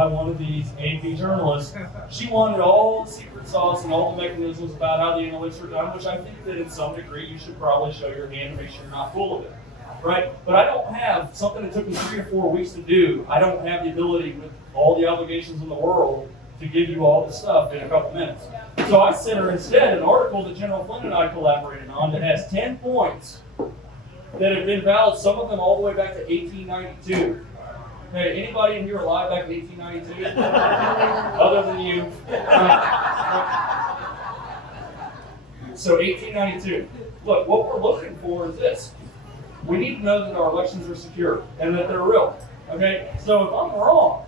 by one of these AP journalists. She wanted all the secret sauce and all the mechanisms about how the analytics are done, which I think that in some degree you should probably show your hand to make sure you're not full of it. Right? But I don't have something that took me 3 or 4 weeks to do. I don't have the ability with all the obligations in the world to give you all this stuff in a couple minutes. So I sent her instead an article that General Flynn and I collaborated on that has 10 points that have been valid, some of them all the way back to 1892. Hey, anybody in here alive back in 1892? Other than you. So 1892. Look, what we're looking for is this. We need to know that our elections are secure and that they're real. Okay? So if I'm wrong,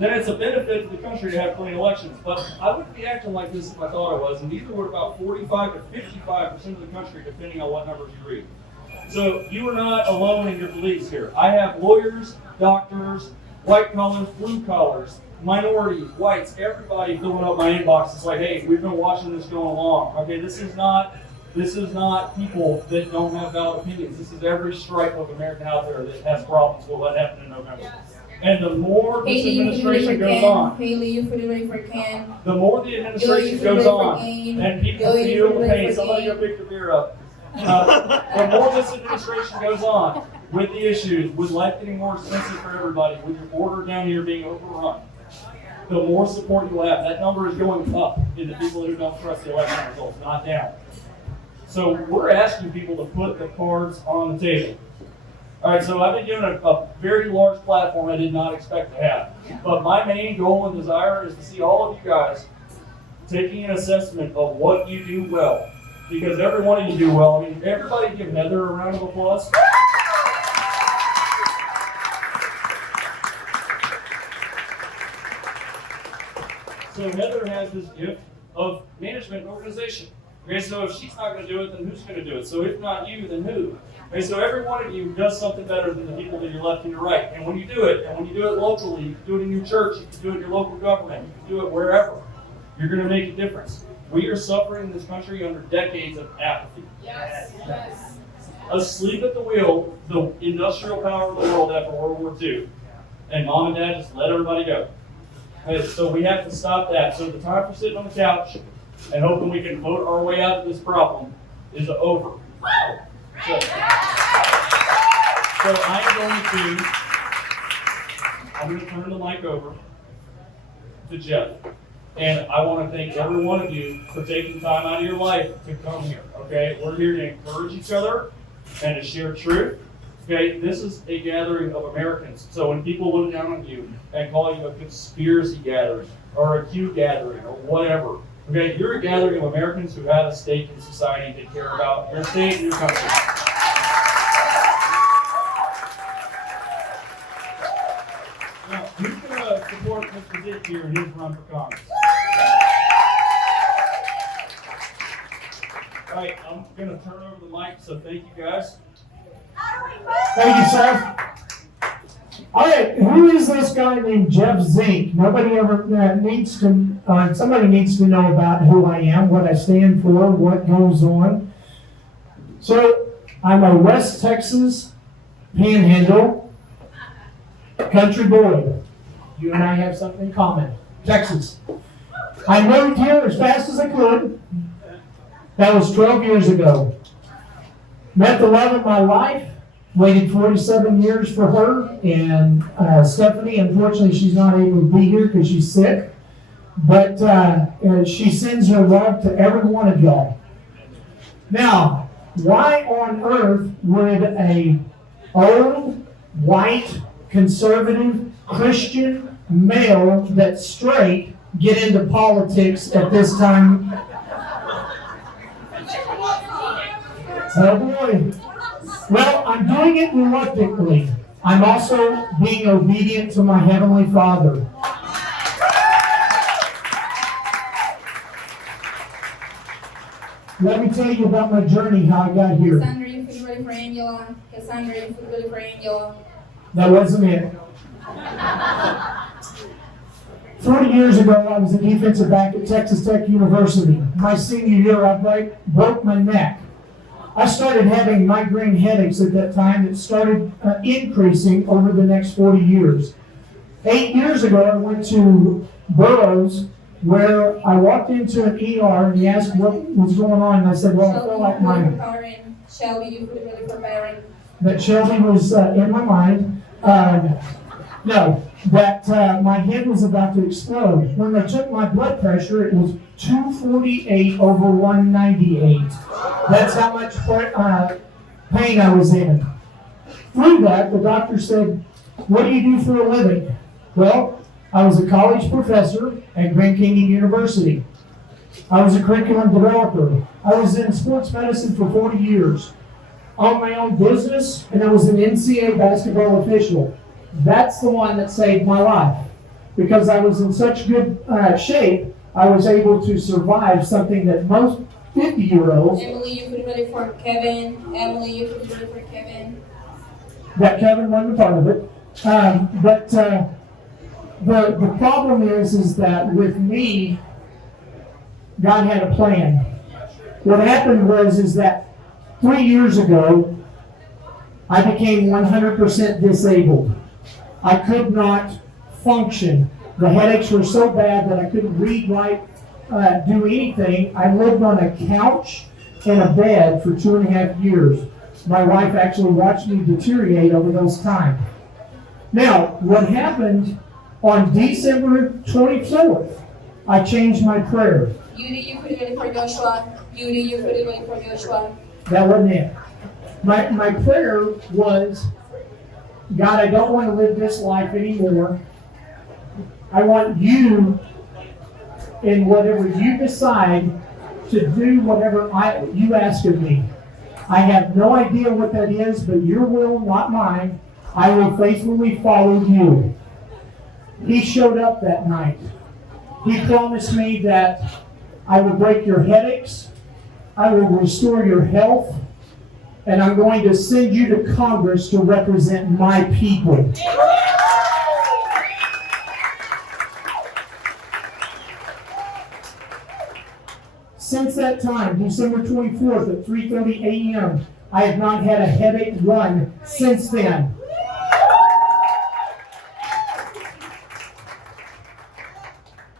then it's a benefit to the country to have clean elections. But I wouldn't be acting like this if I thought I was, and neither would about 45 to 55% of the country, depending on what numbers you read. So you are not alone in your beliefs here. I have lawyers, doctors, white collars, blue collars, minorities, whites, everybody filling up my inbox. It's like, hey, we've been watching this going along. Okay, this is not people that don't have valid opinions. This is every stripe of American out there that has problems with what happened in November. Yes. And the more this administration goes on, the more the administration goes on, and people feel the pain. Somebody go pick the beer up. The more this administration goes on with the issues, with life getting more expensive for everybody, with your border down here being overrun, the more support you'll have. That number is going up in the people who don't trust the election results, not down. So we're asking people to put the cards on the table. All right, so I've been given a very large platform I did not expect to have. But my main goal and desire is to see all of you guys taking an assessment of what you do well. Because every one of you do well. I mean, everybody give Heather a round of applause. So Heather has this gift of management and organization. Okay, so if she's not going to do it, then who's going to do it? So if not you, then who? Okay, so every one of you does something better than the people to your left and your right. And when you do it, locally, you can do it in your church, you can do it in your local government, you can do it wherever. You're going to make a difference. We are suffering in this country under decades of apathy. Yes. Asleep at the wheel, the industrial power of the world after World War II. And mom and dad just let everybody go. Okay, so we have to stop that. So the time for sitting on the couch and hoping we can vote our way out of this problem is over. So I'm going to turn the mic over to Jeff. And I want to thank every one of you for taking time out of your life to come here, okay? We're here to encourage each other and to share truth, okay? This is a gathering of Americans. So when people look down on you and call you a conspiracy gathering or a Q gathering or whatever, okay, you're a gathering of Americans who have a stake in society that care about your state and your country. Now, who's going to support Mr. Zink here in his run for Congress? All right, I'm going to turn over the mic, so thank you guys. Thank you, Seth. All right, who is this guy named Jeff Zink? Nobody ever needs to, somebody needs to know about who I am, what I stand for, what goes on. So, I'm a West Texas Panhandle country boy. You and I have something in common. Texas. I moved here as fast as I could. That was 12 years ago. Met the love of my life. Waited 47 years for her. And Stephanie, unfortunately, she's not able to be here because she's sick. But she sends her love to every one of y'all. Now, why on earth would a old, white, conservative, Christian male that's straight get into politics at this time? Oh boy. Well, I'm doing it reluctantly. I'm also being obedient to my Heavenly Father. Let me tell you about my journey, how I got here. Cassandra, you feel ready for Angela? Cassandra, you feel ready for Angela? That wasn't it. 40 years ago, I was a defensive back at Texas Tech University. My senior year, I broke my neck. I started having migraine headaches at that time that started increasing over the next 40 years. 8 years ago, I went to Burroughs where I walked into an ER and he asked what was going on. And I said, well, I feel like Shelby, you could really preparing. that Shelby was in my mind. No, that my head was about to explode. When they took my blood pressure, it was 248 over 198. That's how much pain I was in. Through that, the doctor said, what do you do for a living? Well, I was a college professor at Grand Canyon University. I was a curriculum developer. I was in sports medicine for 40 years. Owned my own business, and I was an NCAA basketball official. That's the one that saved my life. Because I was in such good shape, I was able to survive something that most 50-year-olds... Emily, you could ready for Kevin. Emily, you could ready for Kevin. That Kevin wasn't a part of it. The problem is that with me, God had a plan. What happened was that 3 years ago, I became 100% disabled. I could not function. The headaches were so bad that I couldn't read, write, do anything. I lived on a couch and a bed for 2.5 years. My wife actually watched me deteriorate over those times. Now, what happened on December 24th, I changed my prayer. You could ready for Joshua. You could ready for Joshua. That wasn't it. My prayer was, God, I don't want to live this life anymore. I want you, in whatever you decide, to do whatever you ask of me. I have no idea what that is, but your will, not mine. I will faithfully follow you. He showed up that night. He promised me that I will break your headaches, I will restore your health, and I'm going to send you to Congress to represent my people. Since that time, December 24th at 3:30 a.m., I have not had a headache one since then.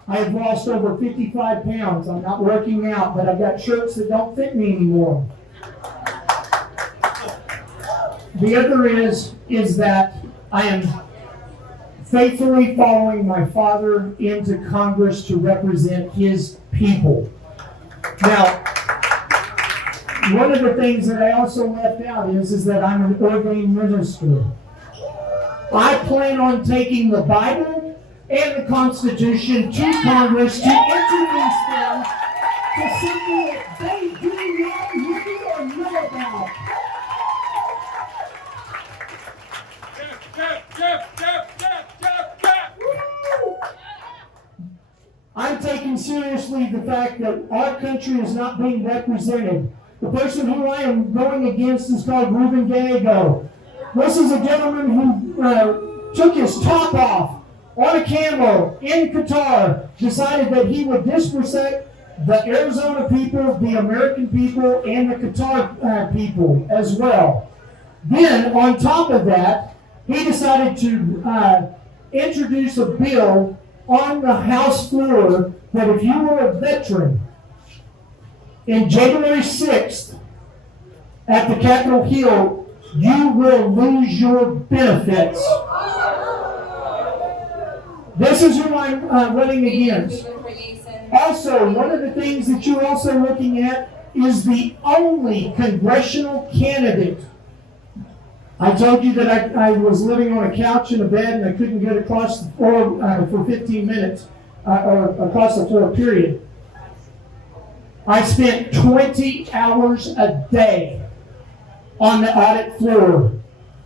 I have lost over 55 pounds. I'm not working out, but I've got shirts that don't fit me anymore. The other is that I am faithfully following my father into Congress to represent his people. Now, one of the things that I also left out is that I'm an ordained minister. I plan on taking the Bible and the Constitution to Congress to introduce them to something that they do not read or know about. I'm taking seriously the fact that our country is not being represented. The person who I am going against is called Ruben Gallego. This is a gentleman who took his top off on a camel in Qatar, decided that he would disrespect the Arizona people, the American people, and the Qatar people as well. Then, on top of that, he decided to introduce a bill on the House floor that if you were a veteran, in January 6th, at the Capitol Hill, you will lose your benefits. This is who I'm running against. Also, one of the things that you're also looking at is the only congressional candidate. I told you that I was living on a couch in a bed and I couldn't get across the floor for 15 minutes, or across the floor, period. I spent 20 hours a day on the audit floor.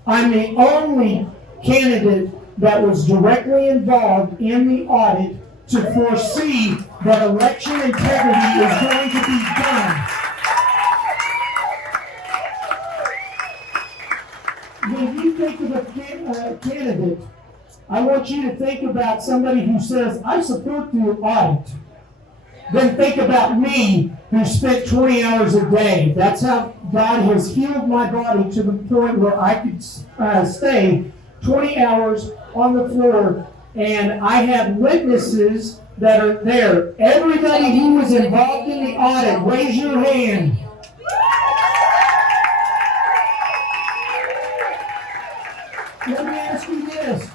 I'm the only candidate that was directly involved in the audit to foresee that election integrity is going to be done. When you think of a candidate, I want you to think about somebody who says, I support the audit. Then think about me, who spent 20 hours a day. That's how God has healed my body to the point where I could stay 20 hours on the floor And I have witnesses that are there. Everybody who was involved in the audit, raise your hand. Let me ask you this.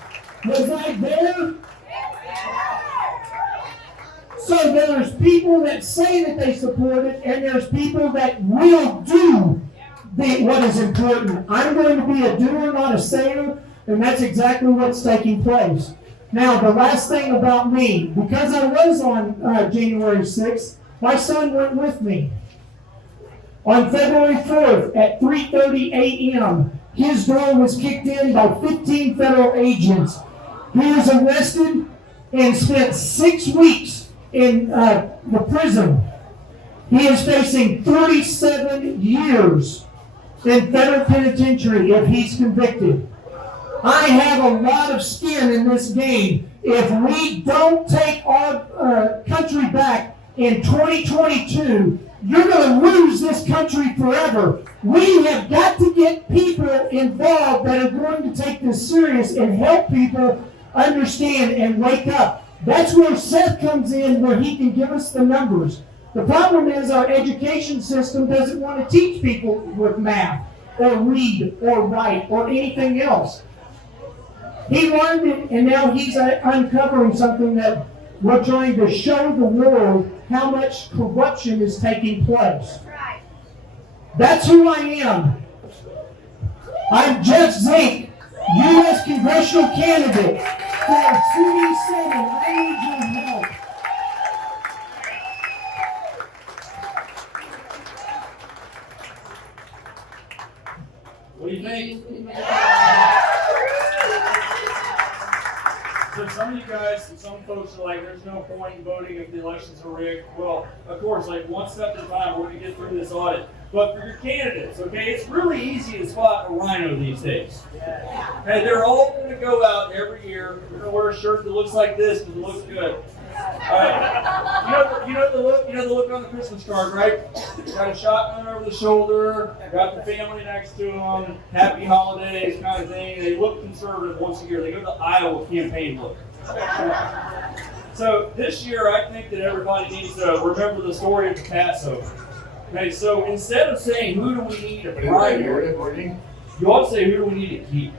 Was I there? So there's people that say that they support it, and there's people that will do what is important. I'm going to be a doer, not a sayer, and that's exactly what's taking place. Now, the last thing about me, because I was on January 6th, my son went with me. On February 4th at 3:30 a.m., his door was kicked in by 15 federal agents. He was arrested and spent 6 weeks in the prison. He is facing 37 years in federal penitentiary if he's convicted. I have a lot of skin in this game. If we don't take our country back in 2022, you're going to lose this country forever. We have got to get people involved that are going to take this serious and help people understand and wake up. That's where Seth comes in, where he can give us the numbers. The problem is our education system doesn't want to teach people with math or read or write or anything else. He learned it, and now he's uncovering something that we're trying to show the world how much corruption is taking place. That's who I am. I'm Jeff Zink, U.S. Congressional candidate for CD7. I need your help. What do you think? So some of you guys, some folks are like, there's no point in voting if the elections are rigged. Well, of course, like one step at a time, we're going to get through this audit. But for your candidates, okay, it's really easy to spot a rhino these days. Okay, they're all going to go out every year. They're going to wear a shirt that looks like this because it looks good. You know the look on the Christmas card, right? Got a shotgun over the shoulder, got the family next to them, happy holidays kind of thing. They look conservative once a year. They go to the Iowa campaign look. So this year, I think that everybody needs to remember the story of the Passover. Okay, so instead of saying who do we need to primary, you ought to say who do we need to keep.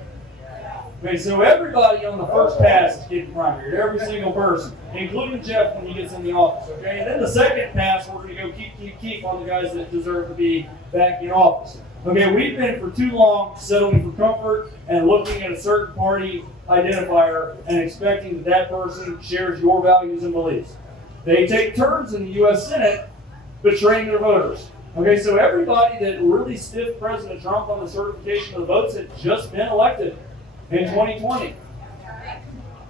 Okay, so everybody on the first pass is getting primary, every single person, including Jeff when he gets in the office, okay? And then the second pass, we're going to go keep on the guys that deserve to be back in office. Okay, we've been for too long settling for comfort and looking at a certain party identifier and expecting that person shares your values and beliefs. They take turns in the U.S. Senate betraying their voters. Okay, so everybody that really stiffed President Trump on the certification of the votes had just been elected in 2020.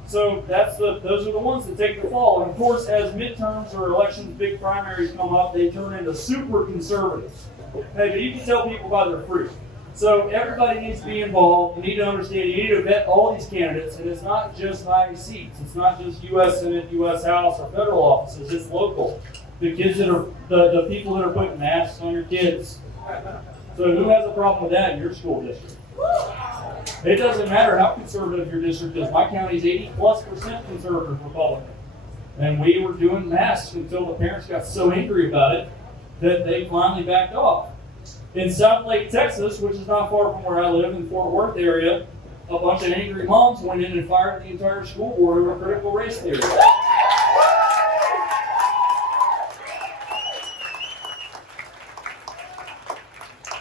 So those are the ones that take the fall. And of course, as midterms or elections, big primaries come up, they turn into super conservatives. Okay, but you can tell people by their fruit. So everybody needs to be involved. You need to understand, you need to vet all these candidates, and it's not just 90 seats. It's not just U.S. Senate, U.S. House, or federal offices. It's local. The kids that are, the people that are putting masks on your kids. So who has a problem with that in your school district? It doesn't matter how conservative your district is. My county's 80+% conservative Republican. And we were doing masks until the parents got so angry about it that they finally backed off. In South Lake, Texas, which is not far from where I live in the Fort Worth area, a bunch of angry moms went in and fired the entire school board over critical race theory.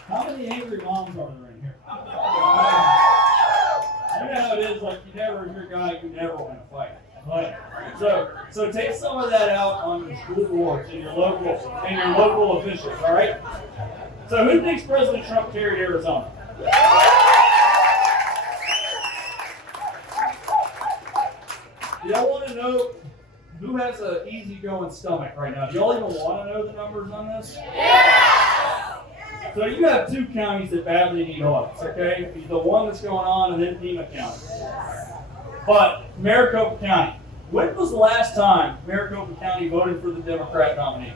How many angry moms are there in here? You know how it is, like if you're a guy, you never want to fight. Right? So take some of that out on your school boards and your local officials, all right? So who thinks President Trump carried Arizona? Do y'all want to know who has an easygoing stomach right now? Do y'all even want to know the numbers on this? Yeah! So you have two counties that badly need audits, okay? The one that's going on and then Pima County. But Maricopa County, when was the last time Maricopa County voted for the Democrat nominee?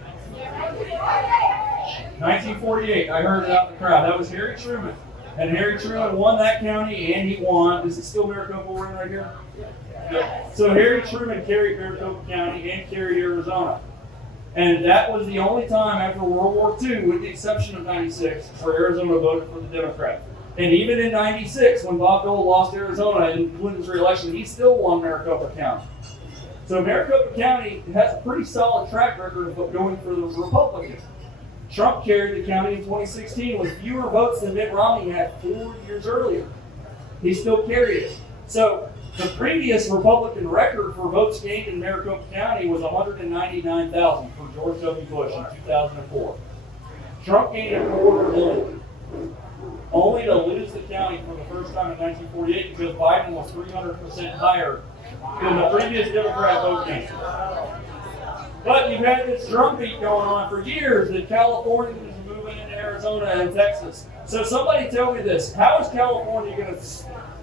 1948. I heard it out in the crowd. That was Harry Truman. And Harry Truman won that county, and he won. Is it still Maricopa we're in right here? So Harry Truman carried Maricopa County and carried Arizona. And that was the only time after World War II, with the exception of 96, where Arizona voted for the Democrat. And even in 96, when Bob Dole lost Arizona in Clinton's re-election, he still won Maricopa County. So Maricopa County has a pretty solid track record of going for the Republicans. Trump carried the county in 2016 with fewer votes than Mitt Romney had 4 years earlier. He still carried it. So the previous Republican record for votes gained in Maricopa County was 199,000 for George W. Bush in 2004. Trump gained 250,000, only to lose the county for the first time in 1948 because Biden was 300% higher than the previous Democrat vote gain. But you've had this drumbeat going on for years that California is moving into Arizona and Texas. So somebody tell me this: how is California going to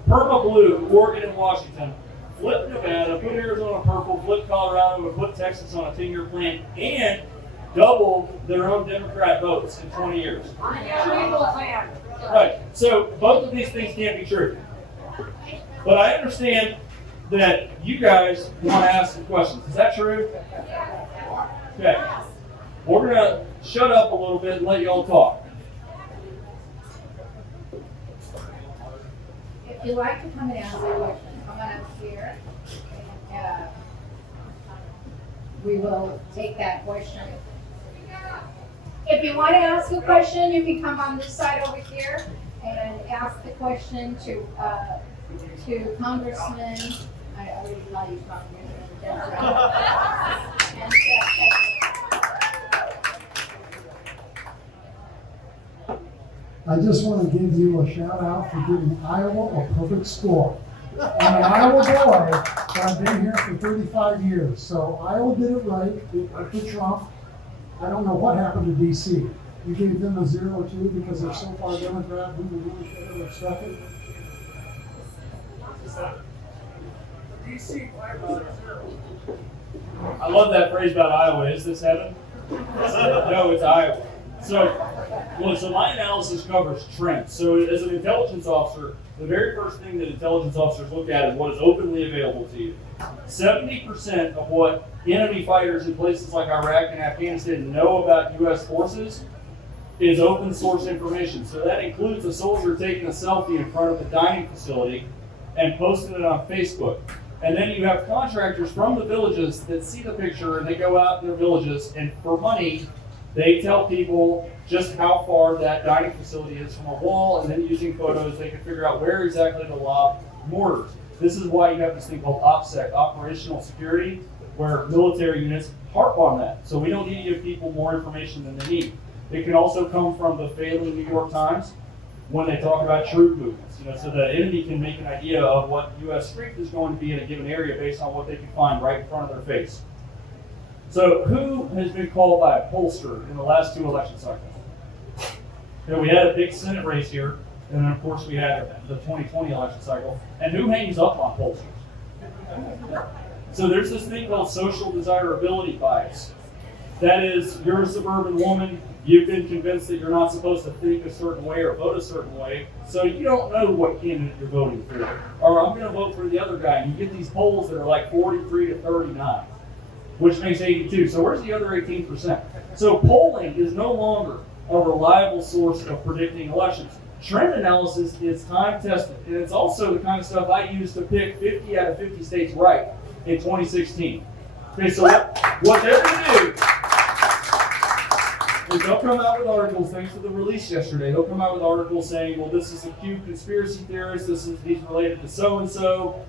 perma blue Oregon and Washington, flip Nevada, put Arizona purple, flip Colorado, and put Texas on a 10-year plan, and double their own Democrat votes in 20 years? Right. So both of these things can't be true. But I understand that you guys want to ask some questions. Is that true? Okay. We're going to shut up a little bit and let y'all talk. If you'd like to come and ask a question, come on up here. And, we will take that question. If you want to ask a question, you can come on this side over here and ask the question to Congressman. I already love you, Congressman. And Seth Keshel. I just want to give you a shout out for giving Iowa a perfect score. I'm an Iowa boy, but I've been here for 35 years. So Iowa did it right. It went to Trump. I don't know what happened to D.C. You gave them a 0-2 because they're so far Democrat. Who would really should have struck it? I love that phrase about Iowa. Is this heaven? No, it's Iowa. So my analysis covers trends. So as an intelligence officer, the very first thing that intelligence officers look at is what is openly available to you. 70% of what enemy fighters in places like Iraq and Afghanistan know about U.S. forces is open source information. So that includes a soldier taking a selfie in front of the dining facility and posting it on Facebook. And then you have contractors from the villages that see the picture and they go out in their villages and for money, they tell people just how far that dining facility is from a wall, and then using photos, they can figure out where exactly to lob mortars. This is why you have this thing called OPSEC, operational security, where military units harp on that. So we don't need to give people more information than they need. It can also come from the failing New York Times when they talk about troop movements, so the enemy can make an idea of what U.S. strength is going to be in a given area based on what they can find right in front of their face. So who has been called by a pollster in the last two election cycles? We had a big Senate race here, and then of course we had the 2020 election cycle. And who hangs up on pollsters? So there's this thing called social desirability bias. That is, you're a suburban woman, you've been convinced that you're not supposed to think a certain way or vote a certain way, so you don't know what candidate you're voting for. Or I'm going to vote for the other guy, and you get these polls that are like 43 to 39. Which makes 82. So where's the other 18%? So polling is no longer a reliable source of predicting elections. Trend analysis is time tested, and it's also the kind of stuff I use to pick 50 out of 50 states right in 2016. Okay, so what they're going to do is they'll come out with articles, thanks to the release yesterday, they'll come out with articles saying, well, this is a Q conspiracy theorist, he's related to so-and-so.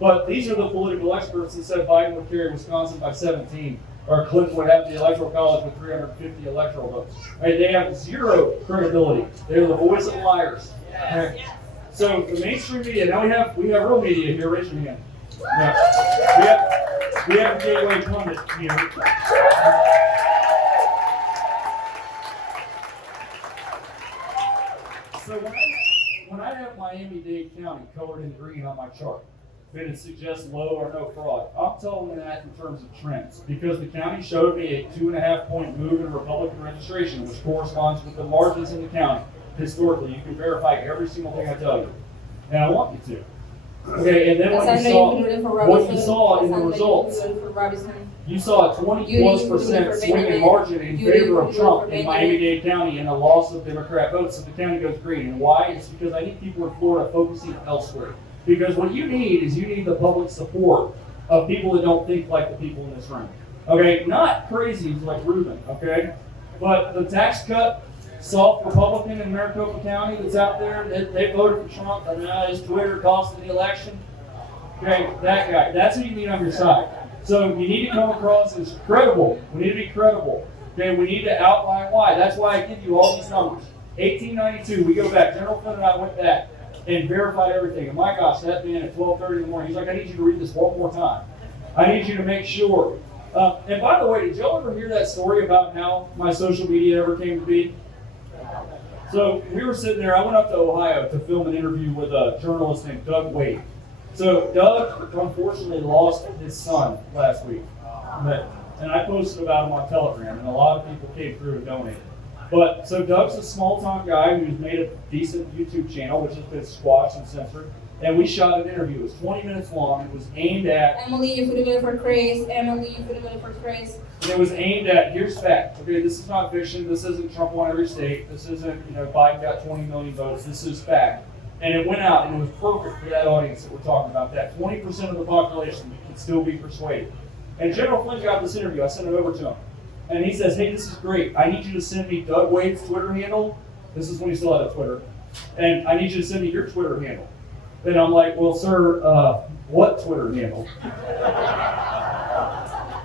But these are the political experts that said Biden would carry Wisconsin by 17, or Clinton would have the Electoral College with 350 electoral votes. Right? They have zero credibility. They're the voice of liars. Right? So the mainstream media, now we have real media here, raise your hand. Yeah. We have a gateway pundit here. So when I have Miami-Dade County colored in green on my chart, and it suggests low or no fraud, I'm telling that in terms of trends, because the county showed me a 2.5-point move in Republican registration, which corresponds with the margins in the county. Historically, you can verify every single thing I tell you, and I want you to. Okay, and then what you saw in the results, you saw a 20+% swing in margin in favor of Trump in Miami-Dade County and a loss of Democrat votes, so the county goes green. And why? It's because I need people in Florida focusing elsewhere. Because what you need is you need the public support of people that don't think like the people in this room. Okay, not crazies like Reuben, okay? But the tax cut, soft Republican in Maricopa County that's out there, they voted for Trump, and now his Twitter cost them the election. Okay, that guy, that's who you need on your side. So you need to come across as credible. We need to be credible. Okay, we need to outline why. That's why I give you all these numbers. 1892, we go back. General Flynn and I went back and verified everything. And my gosh, that man at 12:30 in the morning, he's like, I need you to read this one more time. I need you to make sure. And by the way, did y'all ever hear that story about how my social media ever came to be? So we were sitting there, I went up to Ohio to film an interview with a journalist named Doug Wade. So Doug unfortunately lost his son last week. And I posted about him on Telegram, and a lot of people came through and donated. But so Doug's a small-time guy who's made a decent YouTube channel, which has been squashed and censored. And we shot an interview. It was 20 minutes long. It was aimed at... Emily, you put a minute for Chris. Emily, you put a minute for Chris. And it was aimed at, here's fact. Okay, this is not fiction. This isn't Trump won every state. This isn't, Biden got 20 million votes. This is fact. And it went out, and it was perfect for that audience that we're talking about. That 20% of the population could still be persuaded. And General Flynn got this interview. I sent it over to him. And he says, hey, this is great. I need you to send me Doug Wade's Twitter handle. This is when he still had a Twitter. And I need you to send me your Twitter handle. And I'm like, well, sir, what Twitter handle?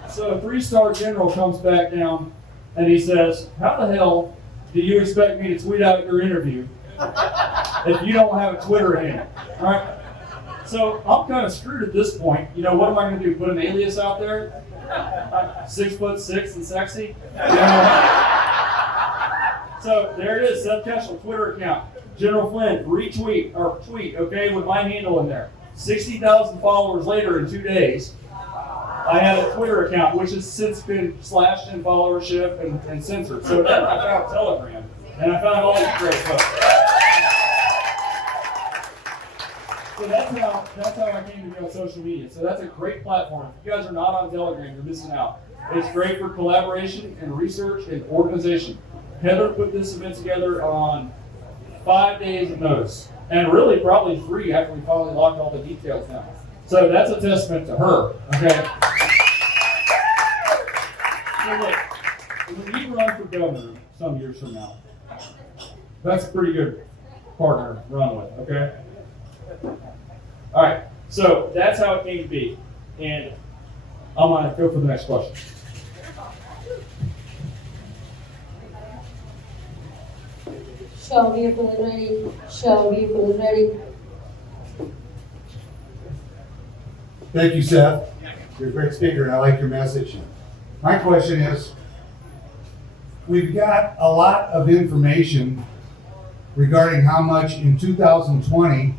So a 3-star general comes back down, and he says, how the hell do you expect me to tweet out your interview if you don't have a Twitter handle, right? So I'm kind of screwed at this point. What am I going to do? Put an alias out there? 6'6" and sexy? So there it is, Seth Keshel, Twitter account. General Flynn, retweet or tweet, okay, with my handle in there. 60,000 followers later in 2 days, I had a Twitter account, which has since been slashed in followership and censored. So then I found Telegram, and I found all these great folks. So that's how I came to be on social media. So that's a great platform. If you guys are not on Telegram, you're missing out. It's great for collaboration and research and organization. Heather put this event together on 5 days of notice, and really probably 3 after we finally locked all the details down. So that's a testament to her, okay? So look, when you run for governor some years from now, that's a pretty good partner to run with, okay? All right, so that's how it came to be, and I'm gonna go for the next question. Show vehicle is ready. Show vehicle is ready. Thank you, Seth. You're a great speaker, and I like your message. My question is, we've got a lot of information regarding how much in 2020,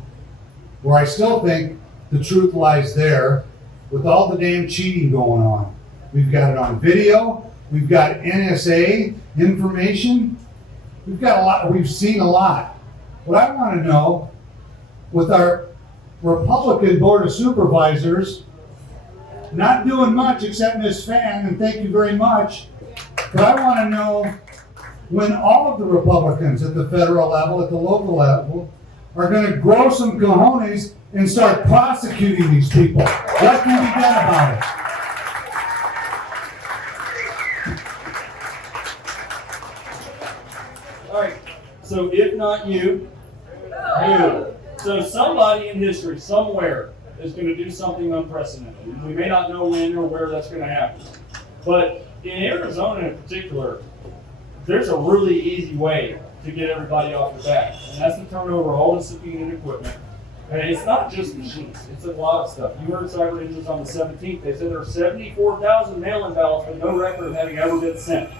where I still think the truth lies there, with all the damn cheating going on. We've got it on video, we've got NSA information, we've got a lot, we've seen a lot. What I want to know, with our Republican Board of Supervisors not doing much except Ms. Fan, and thank you very much, but I want to know when all of the Republicans at the federal level, at the local level, are going to grow some cojones and start prosecuting these people. What can be done about it? All right, so if not you, you. So somebody in history, somewhere, is going to do something unprecedented. We may not know when or where that's going to happen. But in Arizona in particular, there's a really easy way to get everybody off your back. And that's to turn over all the subpoenaed equipment. And it's not just machines, it's a lot of stuff. You heard Cyber Ninjas on the 17th. They said there are 74,000 mail-in ballots with no record of having ever been sent.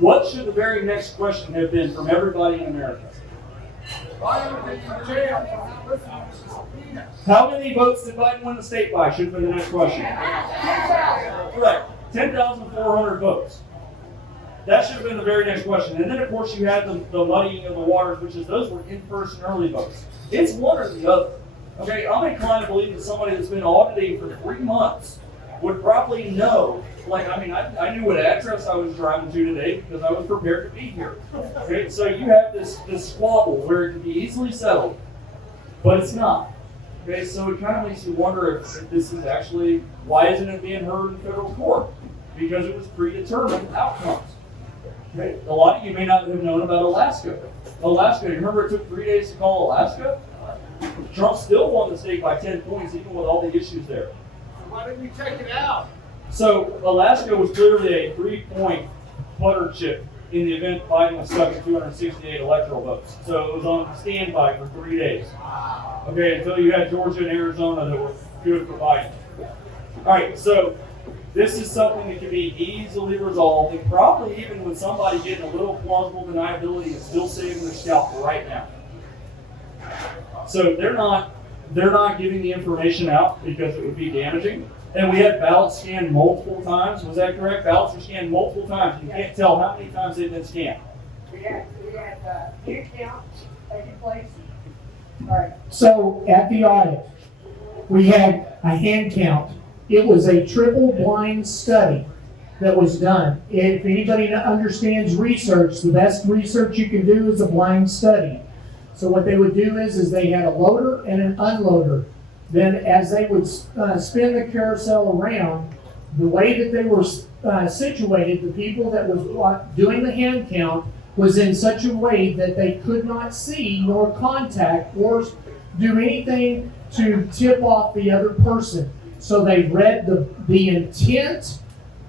What should the very next question have been from everybody in America? How many votes did Biden win the state by? Should have been the next question. Correct. 10,400 votes. That should have been the very next question. And then, of course, you had the muddying of the waters, which is those were in-person early votes. It's one or the other. Okay, I'm inclined to believe that somebody that's been auditing for 3 months would probably know. Like, I mean, I knew what address I was driving to today because I was prepared to be here. Okay, so you have this squabble where it can be easily settled, but it's not. Okay, so it kind of makes you wonder if this is actually, why isn't it being heard in federal court? Because it was predetermined outcomes. Okay, a lot of you may not have known about Alaska. Alaska, you remember it took 3 days to call Alaska? Trump still won the state by 10 points, even with all the issues there. Why didn't we take it out? So Alaska was clearly a 3-point putter chip in the event Biden was stuck at 268 electoral votes. So it was on standby for 3 days. Okay, until you had Georgia and Arizona that were good for Biden. All right, so this is something that can be easily resolved, and probably even with somebody getting a little plausible deniability and still saving their scalp right now. So they're not giving the information out because it would be damaging. And we had ballots scanned multiple times. Was that correct? Ballots were scanned multiple times. You can't tell how many times they've been scanned. We had hand count taking place. All right. So at the audit, we had a hand count. It was a triple blind study that was done. If anybody understands research, the best research you can do is a blind study. So what they would do is they had a loader and an unloader. Then as they would spin the carousel around, the way that they were situated, the people that was doing the hand count was in such a way that they could not see nor contact or do anything to tip off the other person. So they read the intent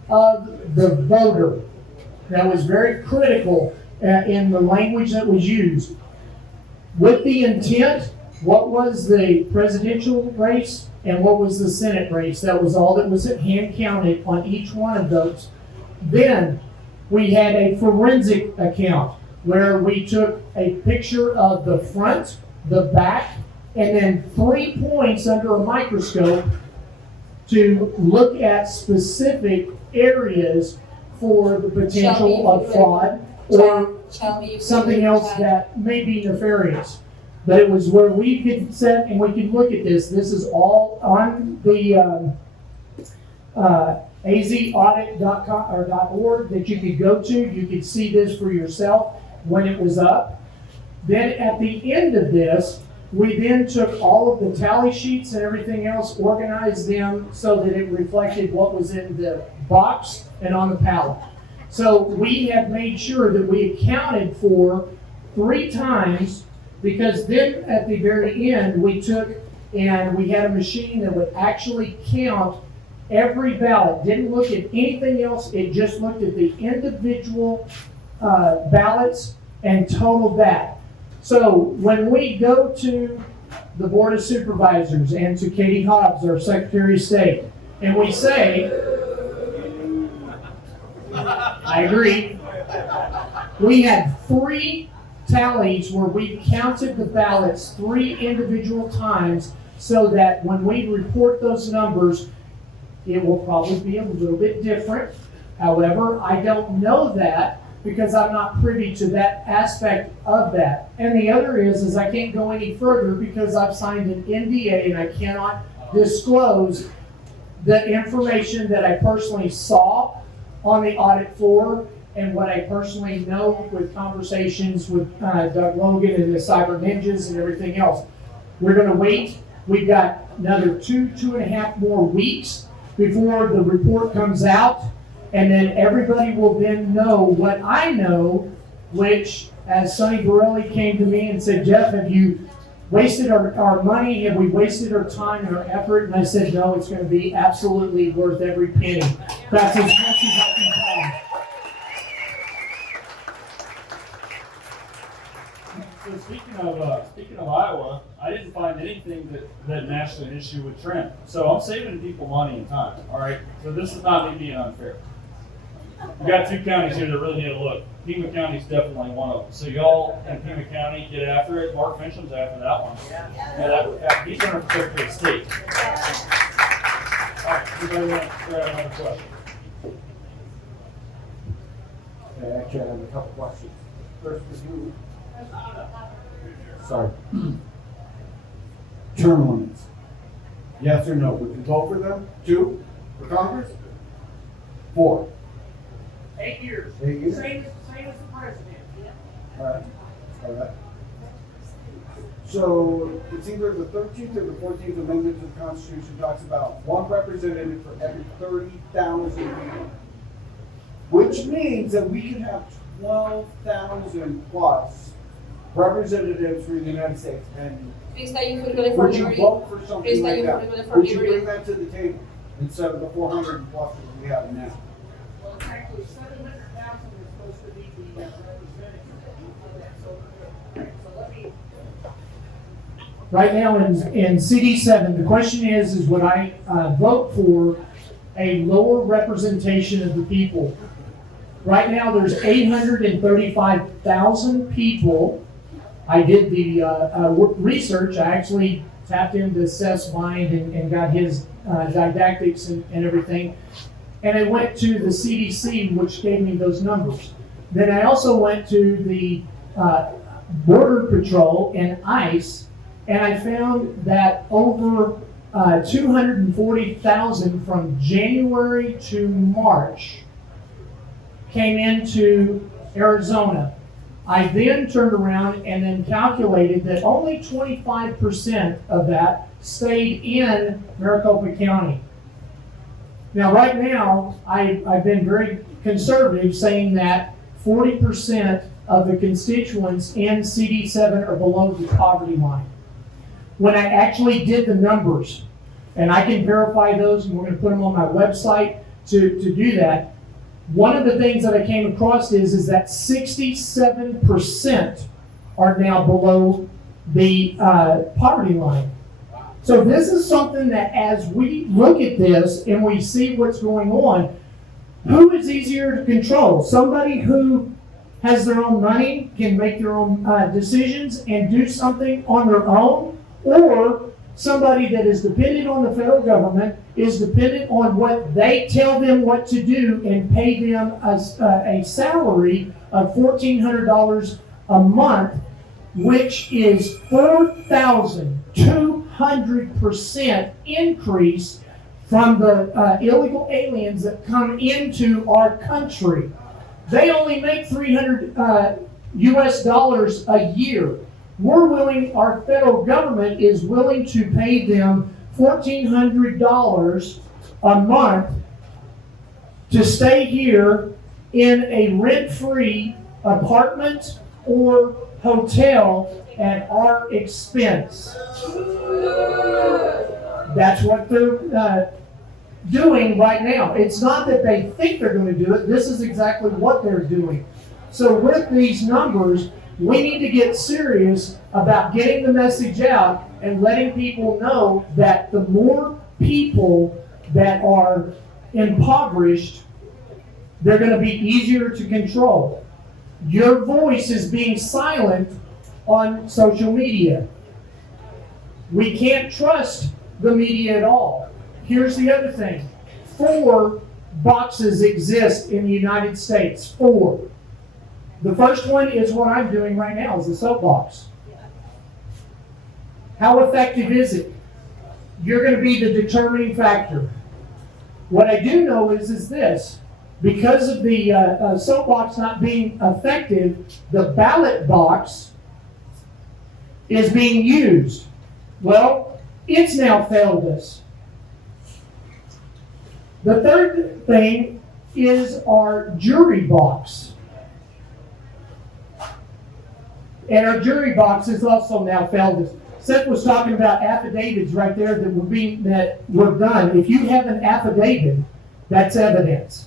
of the voter. That was very critical in the language that was used. With the intent, what was the presidential race and what was the Senate race? That was all that was hand counted on each one of those. Then we had a forensic account where we took a picture of the front, the back, and then 3 points under a microscope to look at specific areas for the potential of fraud or something else that may be nefarious. But it was where we could set and we could look at this. This is all on the azaudit.com or .org that you could go to. You could see this for yourself when it was up. Then at the end of this, we then took all of the tally sheets and everything else, organized them so that it reflected what was in the box and on the pallet. So we have made sure that we accounted for 3 times, because then at the very end, we took and we had a machine that would actually count every ballot. Didn't look at anything else. It just looked at the individual ballots and totaled that. So when we go to the Board of Supervisors and to Katie Hobbs, our Secretary of State, and we say, I agree, we had 3 tallies where we counted the ballots 3 individual times so that when we report those numbers, it will probably be a little bit different. However, I don't know that because I'm not privy to that aspect of that. And the other is I can't go any further because I've signed an NDA and I cannot disclose the information that I personally saw on the audit floor and what I personally know with conversations with Doug Logan and the Cyber Ninjas and everything else. We're going to wait. We've got another 2.5 more weeks before the report comes out. And then everybody will then know what I know, which, as Sonny Borelli came to me and said, Jeff, have you wasted our money? Have we wasted our time and our effort? And I said, no, it's going to be absolutely worth every penny. That's as much as I can tell. So speaking of Iowa, I didn't find anything that matched an issue with Trent. So I'm saving people money and time. All right. So this is not me being unfair. We got 2 counties here that really need to look. Pima County is definitely one of them. So y'all in Pima County get after it. Mark Finchem's after that one. Yeah, he's running for Secretary of State. All right. Anybody want to grab another question? Okay, actually, I have a couple questions. First, for you. Sorry. term limits? Yes or no? Would you vote for them? 2 for Congress? 4? 8 years. 8 years? Same as the president. Alright, alright. So it's either the 13th or the 14th Amendment to the Constitution talks about one representative for every 30,000 people. Which means that we could have 12,000 plus representatives for the United States. And Freestyle for would you liberty. vote for something Freestyle like for that? liberty. Would you bring that to the table instead of the 400 plus that we have now? Well, actually, 700,000 is supposed to be the representative. So let me. Right now in CD7, the question is would I vote for a lower representation of the people? Right now, there's 835,000 people. I did the research. I actually tapped into Seth's mind and got his didactics and everything. And I went to the CDC, which gave me those numbers. Then I also went to the Border Patrol and ICE, and I found that over 240,000 from January to March came into Arizona. I then turned around and then calculated that only 25% of that stayed in Maricopa County. Now, right now, I've been very conservative, saying that 40% of the constituents in CD7 are below the poverty line. When I actually did the numbers, and I can verify those, and we're going to put them on my website to do that, one of the things that I came across is that 67% are now below the poverty line. So this is something that as we look at this and we see what's going on, who is easier to control? Somebody who has their own money, can make their own decisions and do something on their own, or somebody that is dependent on the federal government, is dependent on what they tell them what to do and pay them a salary of $1,400 a month, which is 4,200% increase from the illegal aliens that come into our country. They only make $300 US dollars a year. Our federal government is willing to pay them $1,400 a month to stay here in a rent-free apartment or hotel at our expense. That's what they're doing right now. It's not that they think they're going to do it. This is exactly what they're doing. So with these numbers, we need to get serious about getting the message out and letting people know that the more people that are impoverished, they're going to be easier to control. Your voice is being silent on social media. We can't trust the media at all. Here's the other thing. 4 boxes exist in the United States. 4. The first one is what I'm doing right now, is the soapbox. How effective is it? You're going to be the determining factor. What I do know is this. Because of the soapbox not being effective, the ballot box is being used. Well, it's now failed us. The third thing is our jury box. And our jury box is also now failed us. Seth was talking about affidavits right there that were done. If you have an affidavit, that's evidence.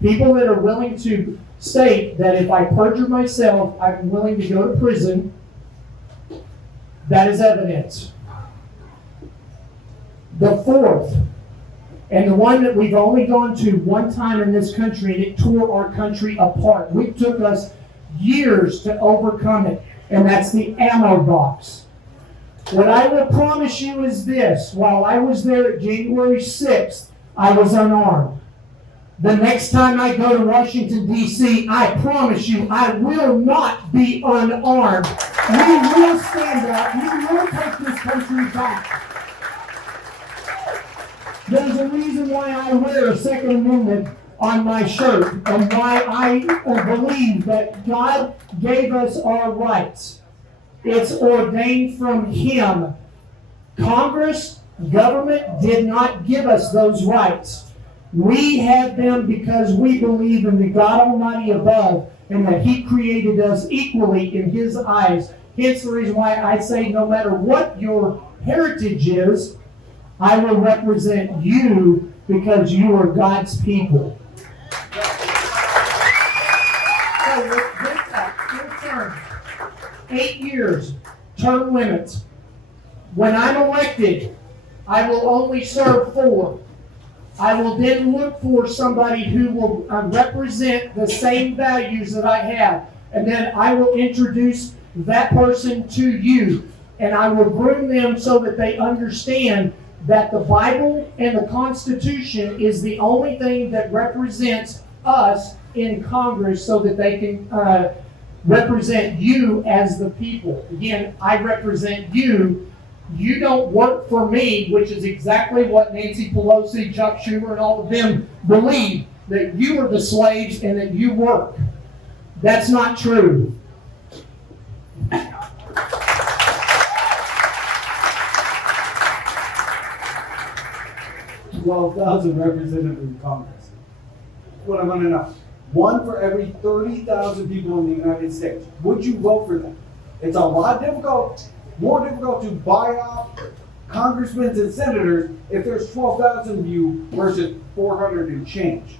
People that are willing to state that if I perjure myself, I'm willing to go to prison, that is evidence. The fourth, and the one that we've only gone to one time in this country, and it tore our country apart. It took us years to overcome it, and that's the ammo box. What I will promise you is this. While I was there at January 6th, I was unarmed. The next time I go to Washington, D.C., I promise you, I will not be unarmed. We will stand up. We will take this country back. There's a reason why I wear a Second Amendment on my shirt and why I believe that God gave us our rights. It's ordained from Him. Congress, government did not give us those rights. We have them because we believe in the God Almighty above and that He created us equally in His eyes. Hence the reason why I say no matter what your heritage is, I will represent you because you are God's people. So with that, full term, 8 years, term limits. When I'm elected, I will only serve 4. I will then look for somebody who will represent the same values that I have. And then I will introduce that person to you. And I will groom them so that they understand that the Bible and the Constitution is the only thing that represents us in Congress so that they can represent you as the people. Again, I represent you. You don't work for me, which is exactly what Nancy Pelosi, Chuck Schumer, and all of them believe, that you are the slaves and that you work. That's not true. 12,000 representatives in Congress. What I want to know. 1 for every 30,000 people in the United States. Would you vote for them? It's a lot more difficult to buy off congressmen and senators if there's 12,000 of you versus 400 and change.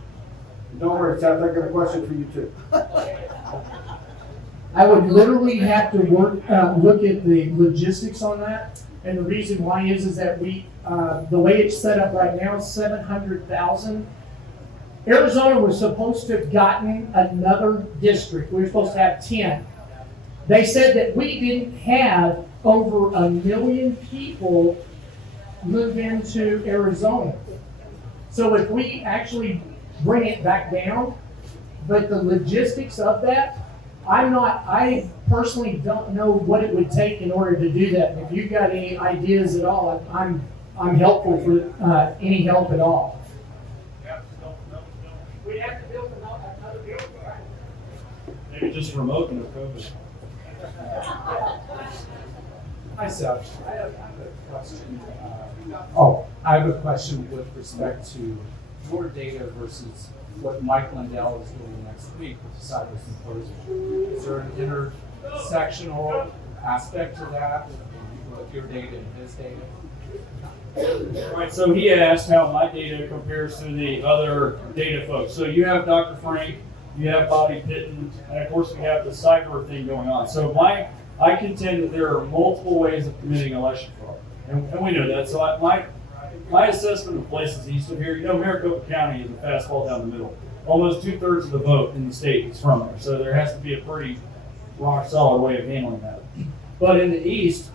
Don't worry, Seth, I got a question for you too. I would literally have to look at the logistics on that. And the reason why is that we, the way it's set up right now, 700,000. Arizona was supposed to have gotten another district. We were supposed to have 10. They said that we didn't have over 1 million people move into Arizona. So if we actually bring it back down, but the logistics of that, I personally don't know what it would take in order to do that. If you've got any ideas at all, I'm helpful for any help at all. We'd have to build another building. Maybe just remote and COVID. Hi, Seth. I have a question. I have a question with respect to your data versus what Mike Lindell is doing next week with the Cyber Symposium. Is there an intersectional aspect to that with your data and his data? Right, so he asked how my data compares to the other data folks. So you have Dr. Frank, you have Bobby Pitton, and of course we have the cyber thing going on. So I contend that there are multiple ways of committing election fraud, and we know that. So my assessment of places east of here, Maricopa County is a fastball down the middle. Almost 2/3 of the vote in the state is from there. So there has to be a pretty rock solid way of handling that. But in the east,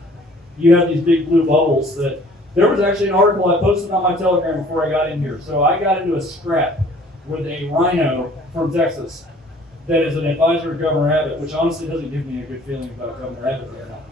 you have these big blue bubbles that, there was actually an article I posted on my Telegram before I got in here. So I got into a scrap with a rhino from Texas that is an advisor to Governor Abbott, which honestly doesn't give me a good feeling about Governor Abbott right now.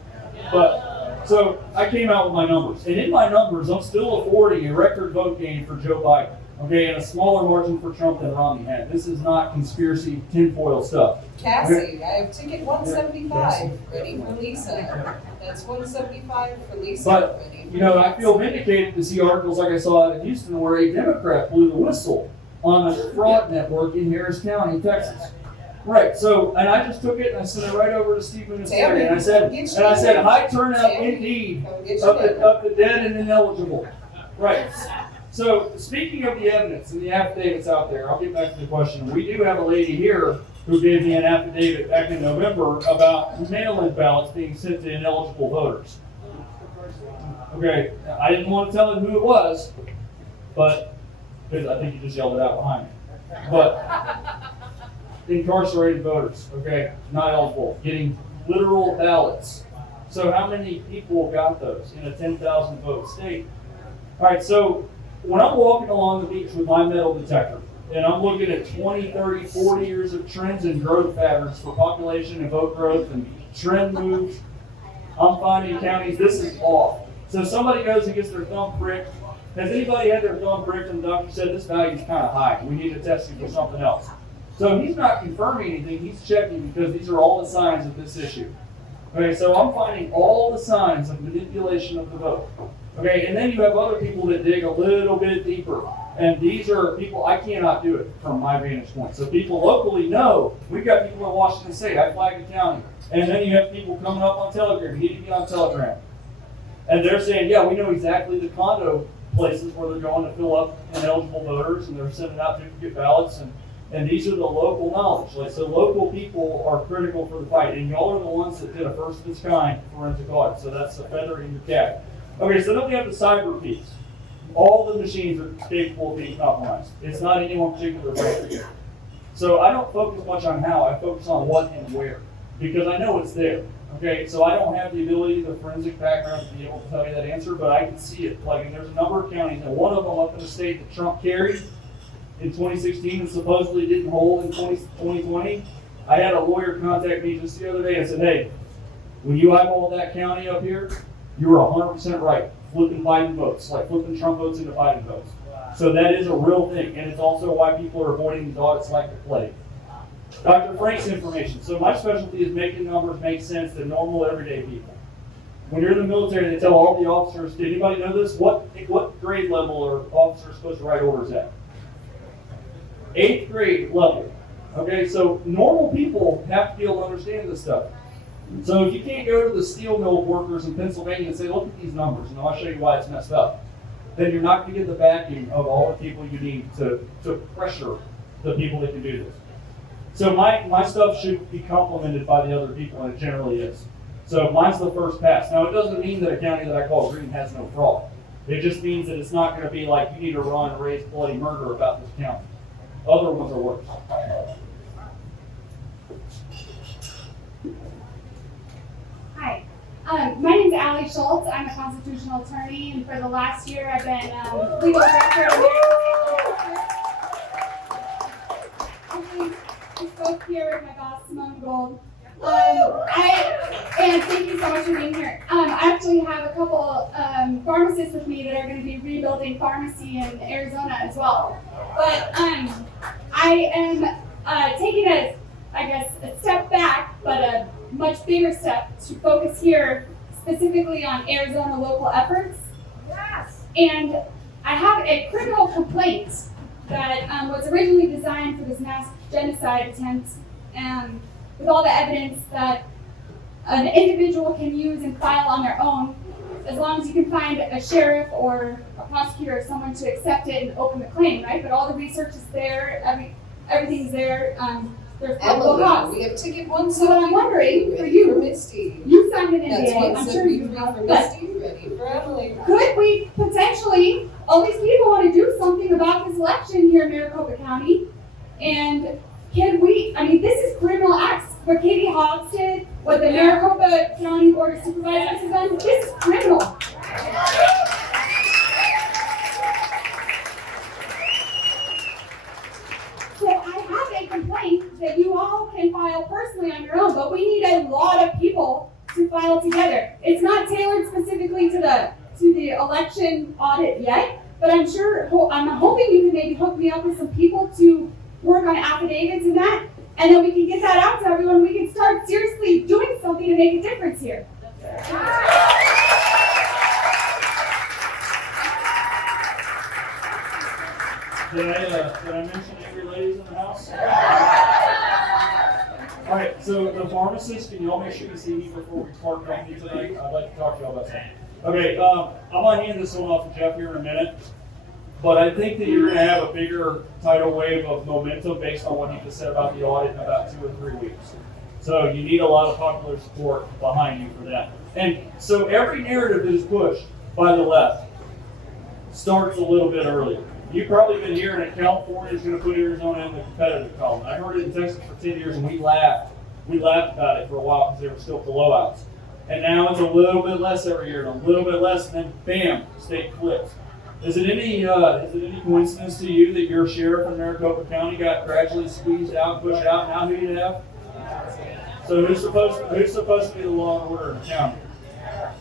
But, so I came out with my numbers. And in my numbers, I'm still affording a record vote gain for Joe Biden. Okay, and a smaller margin for Trump than Romney had. This is not conspiracy tinfoil stuff. Cassie, I have ticket 175 ready for Lisa. That's 175 for Lisa. But, ready. I feel vindicated to see articles like I saw out of Houston where a Democrat blew the whistle on a fraud network in Harris County, Texas. Right. So, and I just took it and I sent it right over to Steve Ministeri, and I said, high turnout indeed of the dead and ineligible. Right. So, speaking of the evidence and the affidavits out there, I'll get back to the question. We do have a lady here who gave me an affidavit back in November about mail-in ballots being sent to ineligible voters. Okay, I didn't want to tell him who it was, but because I think you just yelled it out behind me. But incarcerated voters, okay, not eligible, getting literal ballots. So how many people got those in a 10,000 vote state? All right, so when I'm walking along the beach with my metal detector, and I'm looking at 20, 30, 40 years of trends and growth patterns for population and vote growth and trend moves, I'm finding counties, this is off. So somebody goes and gets their thumb pricked. Has anybody had their thumb pricked and the doctor said this value is kind of high? We need to test you for something else. So he's not confirming anything, he's checking because these are all the signs of this issue. Okay, so I'm finding all the signs of manipulation of the vote. Okay, and then you have other people that dig a little bit deeper. And these are people, I cannot do it from my vantage point. So people locally know, we've got people in Washington State, I flagged the county. And then you have people coming up on Telegram, you need to be on Telegram. And they're saying, yeah, we know exactly the condo places where they're going to fill up ineligible voters and they're sending out duplicate ballots. And these are the local knowledge. Like, so local people are critical for the fight. And y'all are the ones that did a first of its kind forensic audit. So that's a feather in your cap. Okay, so then we have the cyber piece. All the machines are capable of being compromised. It's not any one particular brand. So I don't focus much on how, I focus on what and where. Because I know it's there. Okay, so I don't have the ability, the forensic background to be able to tell you that answer, but I can see it. Like, and there's a number of counties, and one of them up in the state that Trump carried in 2016 and supposedly didn't hold in 2020. I had a lawyer contact me just the other day and said, hey, when you eyeball that county up here, you were 100% right. Flipping Biden votes, like flipping Trump votes into Biden votes. So that is a real thing, and it's also why people are avoiding these audits like the plague. Dr. Frank's information. So my specialty is making numbers make sense to normal, everyday people. When you're in the military, they tell all the officers, did anybody know this? What grade level are officers supposed to write orders at? 8th grade level. Okay, so normal people have to be able to understand this stuff. So if you can't go to the steel mill workers in Pennsylvania and say, look at these numbers, and I'll show you why it's messed up, then you're not going to get the backing of all the people you need to pressure the people that can do this. So my stuff should be complemented by the other people, and it generally is. So mine's the first pass. Now, it doesn't mean that a county that I call green has no fraud. It just means that it's not going to be like you need to run and raise bloody murder about this county. Other ones are worse. Hi, my name is Allie Schultz. I'm a constitutional attorney, and for the last year, I've been legal director at American. I spoke here with my boss, Simone Gold. And thank you so much for being here. I actually have a couple pharmacists with me that are going to be rebuilding pharmacy in Arizona as well. But I am taking a step back, but a much bigger step to focus here specifically on Arizona local efforts. Yes. And I have a criminal complaint that was originally designed for this mass genocide attempt, with all the evidence that an individual can use and file on their own, as long as you can find a sheriff or a prosecutor or someone to accept it and open the claim, right? But all the research is there, everything's there. There's probable cause. We have ticket 173. So what I'm wondering for you, Misty. you signed an That's NDA, I'm sure you 173 have, for but Misty, ready for Emily. could we potentially, all these people want to do something about this election here in Maricopa County, and can we, this is criminal acts. What Katie Hobbs did, what the Maricopa County Board of Supervisors has done, this is criminal. So I have a complaint that you all can file personally on your own, but we need a lot of people to file together. It's not tailored specifically to the election audit yet, but I'm hoping you can maybe hook me up with some people to work on affidavits and that, and then we can get that out to everyone. We can start seriously doing something to make a difference here. Did I mention angry ladies in the house? All right, so the pharmacist, can you all make sure you see me before we part company tonight? I'd like to talk to y'all about something. Okay, I'm gonna hand this one off to Jeff here in a minute, but I think that you're gonna have a bigger tidal wave of momentum based on what he just said about the audit in about 2 or 3 weeks. So you need a lot of popular support behind you for that. And so every narrative that is pushed by the left starts a little bit earlier. You've probably been hearing that California is going to put Arizona in the competitive column. I heard it in Texas for 10 years and we laughed. We laughed about it for a while because they were still blowouts. And now it's a little bit less every year and a little bit less, and then bam, state flips. Is it any coincidence to you that your sheriff in Maricopa County got gradually squeezed out, pushed out? Now who do you have? So who's supposed to be the law and order in the county?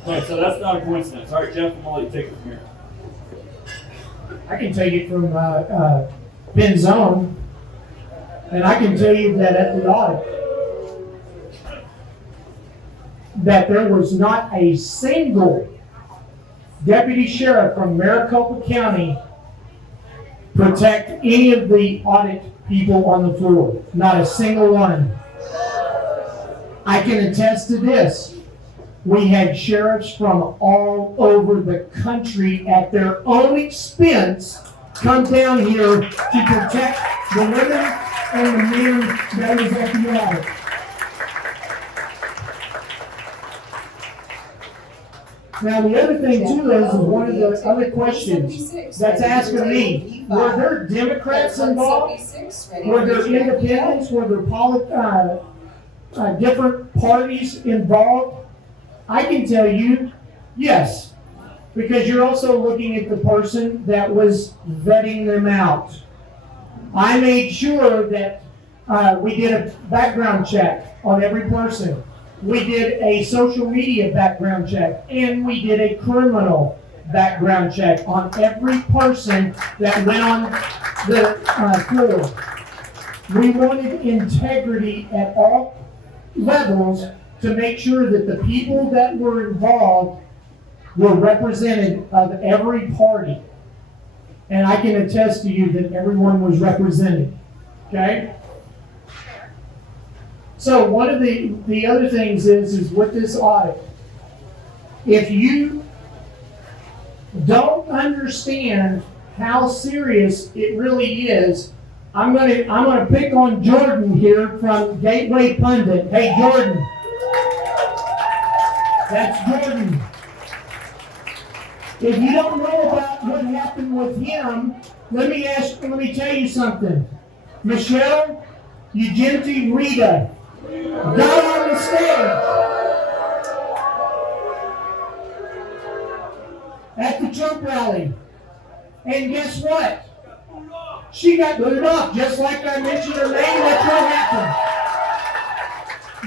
Okay, so that's not a coincidence. All right, Jeff, I'm gonna let you take it from here. I can take it from Benzone, and I can tell you that at the audit, that there was not a single deputy sheriff from Maricopa County protect any of the audit people on the floor. Not a single one. I can attest to this. We had sheriffs from all over the country at their own expense come down here to protect the women and the men that was at the audit. Now, the other thing too is one of the other questions that's asking me, were there Democrats involved? Were there independents? Were there different parties involved? I can tell you, yes, because you're also looking at the person that was vetting them out. I made sure that we did a background check on every person. We did a social media background check, and we did a criminal background check on every person that went on the floor. We wanted integrity at all levels to make sure that the people that were involved were represented of every party. And I can attest to you that everyone was represented. Okay? So one of the other things is with this audit, if you don't understand how serious it really is, I'm gonna pick on Jordan here from Gateway Pundit. Hey Jordan. That's Jordan. If you don't know about what happened with him, let me tell you something. Michelle, Eugenti, Rita got on the stage at the Trump rally. And guess what? She got booted off, just like I mentioned her name. That's what happened.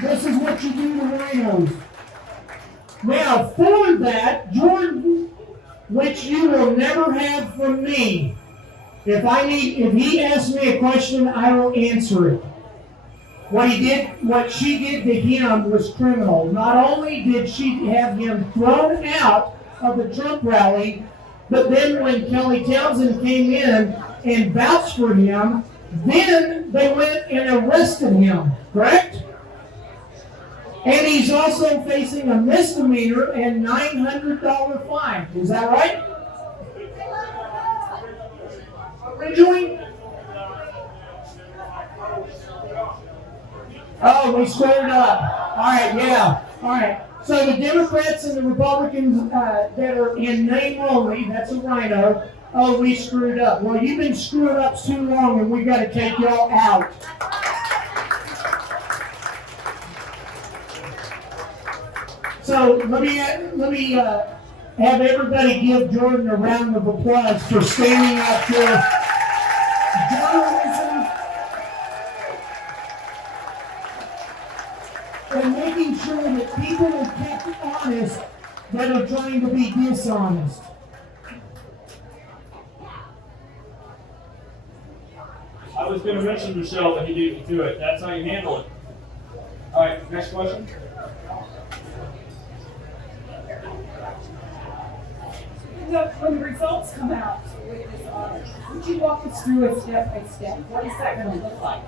This is what you do to rhinos. Now, for that, Jordan, which you will never have from me, if he asks me a question, I will answer it. What she did to him was criminal. Not only did she have him thrown out of the Trump rally, but then when Kelly Townsend came in and vouched for him, then they went and arrested him, correct? And he's also facing a misdemeanor and $900 fine. Is that right? Originally? Oh, we screwed up. All right, yeah. All right. So the Democrats and the Republicans that are in name only, that's a rhino. Oh, we screwed up. Well, you've been screwing up too long, and we've got to take y'all out. So let me have everybody give Jordan a round of applause for standing up for journalism and making sure that people are kept honest that are trying to be dishonest. I was going to mention Michelle, but he beat me to it. That's how you handle it. All right, next question. When the results come out with this audit, would you walk us through it step by step? What is that going to look like?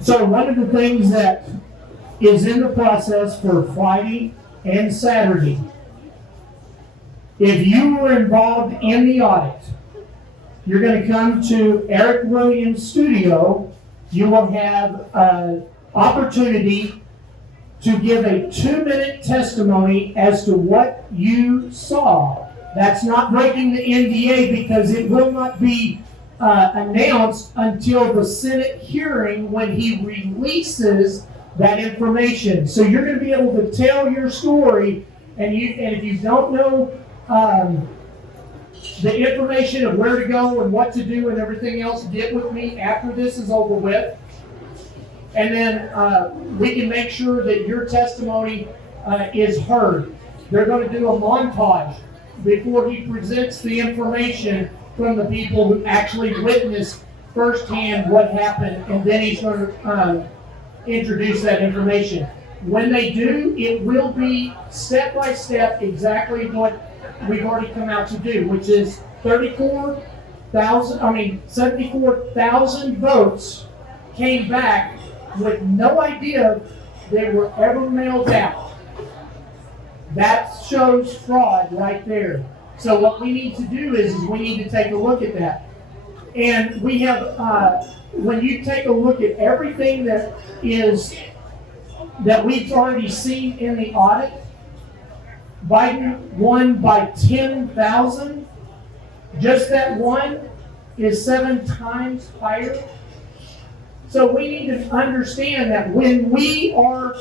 So one of the things that is in the process for Friday and Saturday, if you were involved in the audit, you're going to come to Eric Williams' studio. You will have an opportunity to give a 2-minute testimony as to what you saw. That's not breaking the NDA because it will not be announced until the Senate hearing when he releases that information. So you're going to be able to tell your story, and if you don't know the information of where to go and what to do and everything else, get with me after this is over with. And then we can make sure that your testimony is heard. They're going to do a montage before he presents the information from the people who actually witnessed firsthand what happened, and then he's going to introduce that information. When they do, it will be step by step exactly what we've already come out to do, which is 74,000 votes came back with no idea they were ever mailed out. That shows fraud right there. So what we need to do is we need to take a look at that. And we have, when you take a look at everything that we've already seen in the audit, Biden won by 10,000. Just that one is 7 times higher. So we need to understand that when we are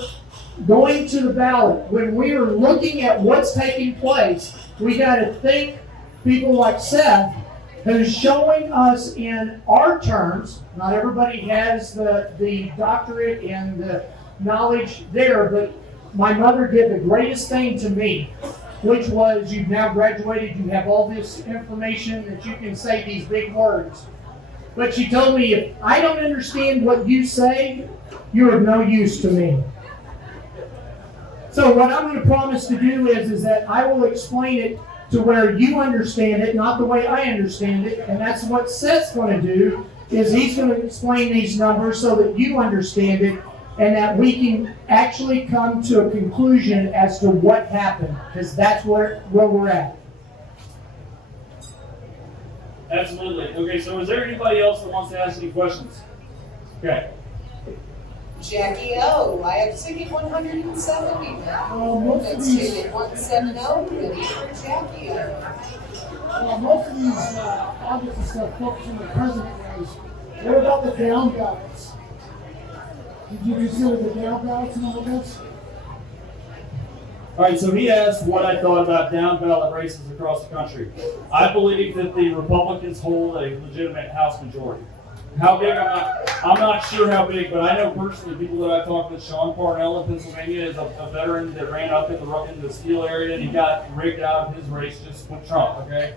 going to the ballot, when we are looking at what's taking place, we got to think people like Seth, who's showing us in our terms. Not everybody has the doctorate and the knowledge there, but my mother did the greatest thing to me, which was, you've now graduated, you have all this information that you can say these big words. But she told me, if I don't understand what you say, you're of no use to me. So what I'm going to promise to do is that I will explain it to where you understand it, not the way I understand it. And that's what Seth's going to do, is he's going to explain these numbers so that you understand it, and that we can actually come to a conclusion as to what happened, because that's where we're at. Absolutely. Okay, so is there anybody else that wants to ask any questions? Okay. Jackie O, I have ticket 170 now. Most of That's these, ticket 170, ready for Jackie O. most of these audits and stuff focus on the president race. What about the down ballots? Did you consider the down ballots in all this? All right, so he asked what I thought about down ballot races across the country. I believe that the Republicans hold a legitimate House majority. How big, I'm not sure how big, but I know personally people that I've talked with. Sean Parnell in Pennsylvania is a veteran that ran up in the steel area, and he got rigged out of his race just with Trump, okay?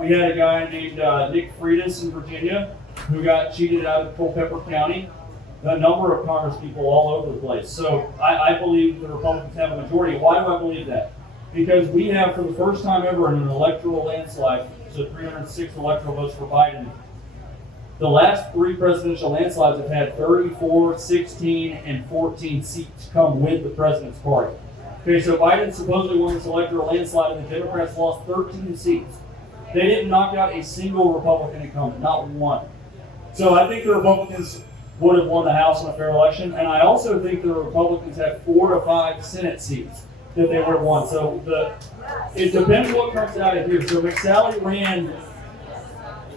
We had a guy named Nick Freitas in Virginia who got cheated out of Culpeper County. A number of Congress people all over the place. So I believe the Republicans have a majority. Why do I believe that? Because we have, for the first time ever in an electoral landslide, so 306 electoral votes for Biden. The last 3 presidential landslides have had 34, 16, and 14 seats come with the president's party. Okay, so Biden supposedly won this electoral landslide, and the Democrats lost 13 seats. They didn't knock out a single Republican incumbent, not one. So I think the Republicans would have won the House in a fair election, and I also think the Republicans have 4 to 5 Senate seats that they would have won. So it depends what comes out of here. So McSally ran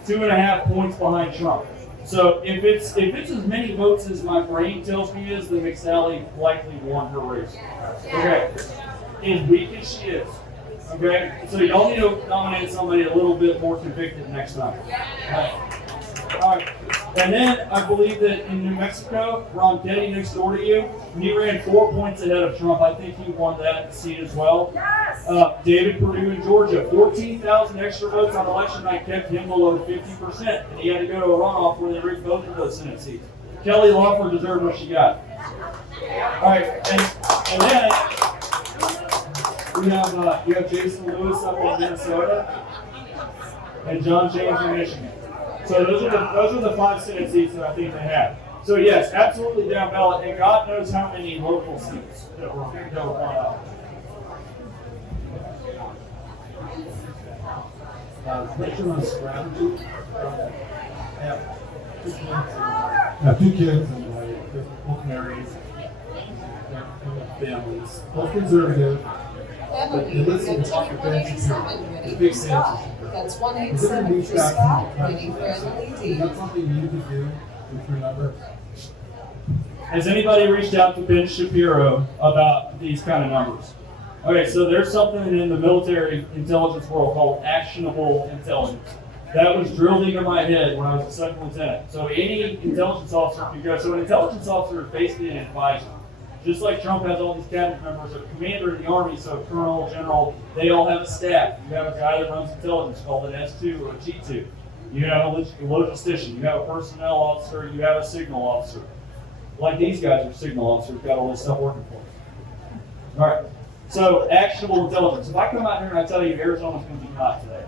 2.5 points behind Trump. So if it's as many votes as my brain tells me is, then McSally likely won her race. Okay, as weak as she is. Okay, so y'all need to nominate somebody a little bit more convicted next time. All right. And then I believe that in New Mexico, Ron Petty next door to you, he ran 4 points ahead of Trump. I think he won that seat as well. David Perdue in Georgia, 14,000 extra votes on election night kept him below 50%, and he had to go to a runoff where they rigged both of those Senate seats. Kelly Loeffler deserved what she got. All right, and then you have Jason Lewis up in Minnesota and John James in Michigan. So those are the 5 Senate seats that I think they have. So yes, absolutely down ballot, and God knows how many local seats that were won out. Question on strategy. I have 2 kids and they're both married. They're families, both conservative. Emily, you have ticket 187, ready for Scott. That's 187 for Scott, ready for Emily D. Is that something you could do with your number? Has anybody reached out to Ben Shapiro about these kind of numbers? Okay, so there's something in the military intelligence world called actionable intelligence. That was drilled into my head when I was a second lieutenant. So any intelligence officer can go. So an intelligence officer is basically an advisor. Just like Trump has all these cabinet members, a commander in the Army, so colonel, general, they all have a staff. You have a guy that runs intelligence called an S2 or a G2. You have a logistician, you have a personnel officer, you have a signal officer. Like these guys are signal officers, got all this stuff working for them. All right, so actionable intelligence. If I come out here and I tell you Arizona's going to be hot today,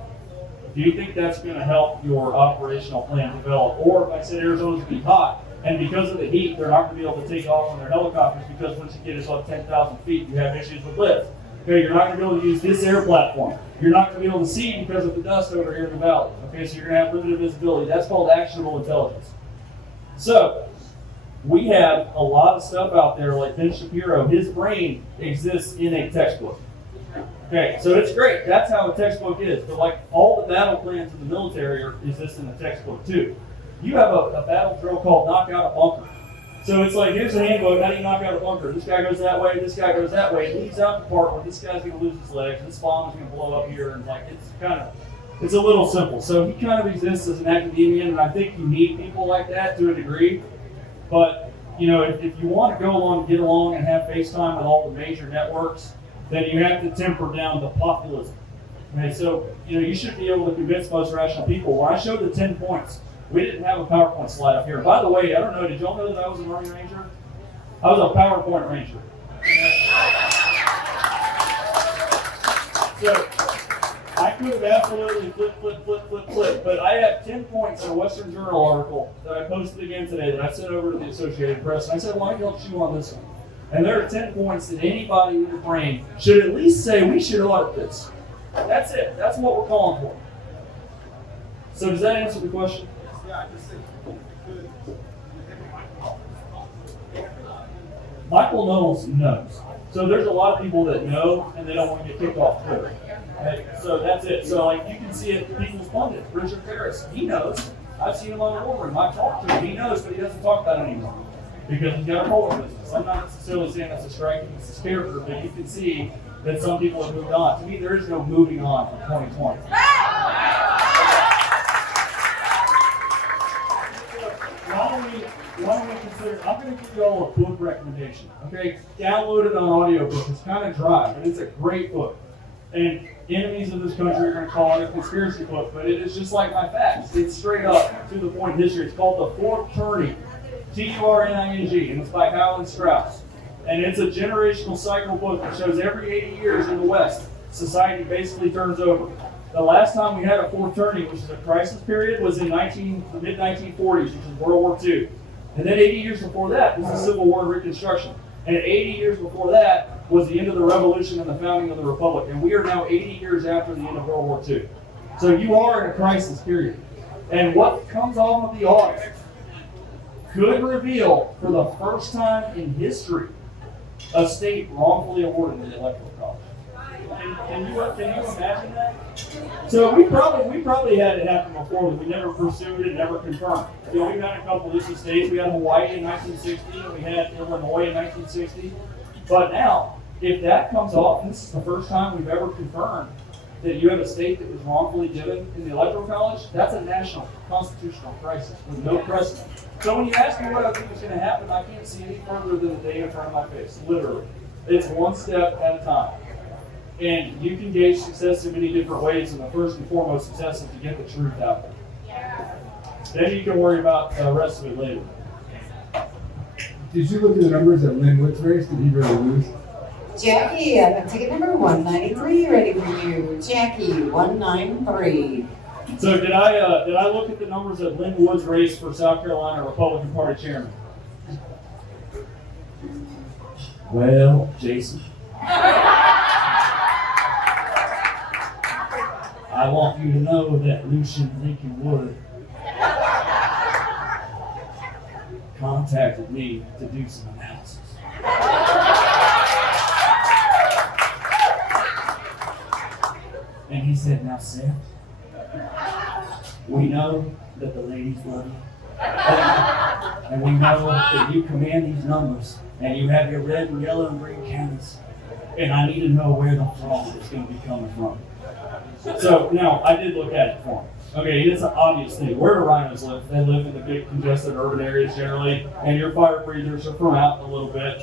do you think that's going to help your operational plan develop? Or if I said Arizona's going to be hot, and because of the heat, they're not going to be able to take off on their helicopters because once you get above 10,000 feet, you have issues with lift. Okay, you're not going to be able to use this air platform. You're not going to be able to see because of the dust over here in the valley. Okay, so you're going to have limited visibility. That's called actionable intelligence. So, we have a lot of stuff out there like Ben Shapiro. His brain exists in a textbook. Okay, so it's great. That's how a textbook is. But like all the battle plans in the military exist in a textbook too. You have a battle drill called knock out a bunker. So it's like, here's a handbook, how do you knock out a bunker? This guy goes that way, this guy goes that way. It leaves out the part where this guy's gonna lose his legs, this bomb is gonna blow up here, and like it's a little simple. So he kind of exists as an academician, and I think you need people like that to a degree. But you know, if you want to go along, get along, and have FaceTime with all the major networks, then you have to temper down the populism. Okay, so you know you should be able to convince most rational people. When I showed the 10 points, we didn't have a PowerPoint slide up here. By the way, I don't know, did y'all know that I was an Army Ranger? I was a PowerPoint Ranger. So I could have absolutely flip, but I have 10 points in a Western Journal article that I posted again today that I sent over to the Associated Press. And I said, why don't you chew on this one? And there are 10 points that anybody with a brain should at least say, we should audit this. That's it. That's what we're calling for. So does that answer the question? Michael Knowles knows. So there's a lot of people that know and they don't want to get kicked off Twitter. Okay? So that's it. So like you can see it, people's pundits. Richard Harris, he knows. I've seen him on the war room. I've talked to him. He knows, but he doesn't talk about it anymore because he's got a polling business. I'm not necessarily saying that's a strike against his character, but you can see that some people have moved on. To me, there is no moving on from 2020. Why don't we consider, I'm going to give you all a book recommendation, okay? Download it on audiobook. It's kind of dry, but it's a great book. And enemies of this country are going to call it a conspiracy book, but it is just like my facts. It's straight up to the point history. It's called The Fourth Turning, Turning, and it's by Howland Strauss. And it's a generational cycle book that shows every 80 years in the West, society basically turns over. The last time we had a fourth turning, which is a crisis period, was in the mid-1940s, which is World War II. And then 80 years before that was the Civil War and Reconstruction. And 80 years before that was the end of the Revolution and the founding of the Republic. And we are now 80 years after the end of World War II. So you are in a crisis period. And what comes off of the audit could reveal, for the first time in history, a state wrongfully awarded the Electoral College. Can you imagine that? So we probably had it happen before, but we never pursued it, never confirmed. So we've had a couple of these states. We had Hawaii in 1960, and we had Illinois in 1960. But now, if that comes off, and this is the first time we've ever confirmed that you have a state that was wrongfully given in the Electoral College, that's a national constitutional crisis with no precedent. So when you ask me what I think is going to happen, I can't see any further than the day in front of my face, literally. It's one step at a time. And you can gauge success in many different ways, and the first and foremost success is to get the truth out there. Then you can worry about the rest of it later. Did you look at the numbers at Lynn Wood's race? Did he really lose? Jackie, I have ticket number 193 ready for you. Jackie, 193. So did I look at the numbers at Lynn Wood's race for South Carolina Republican Party chairman? Well, Jason, I want you to know that Lucian Lincoln Wood contacted me to do some analysis. And he said, now Seth, we know that the ladies love you. And we know that you command these numbers, and you have your red and yellow and green counties. And I need to know where the fraud is going to be coming from. So now, I did look at it for him. Okay, it's an obvious thing. Where do rhinos live? They live in the big congested urban areas generally, and your fire breathers are from out a little bit.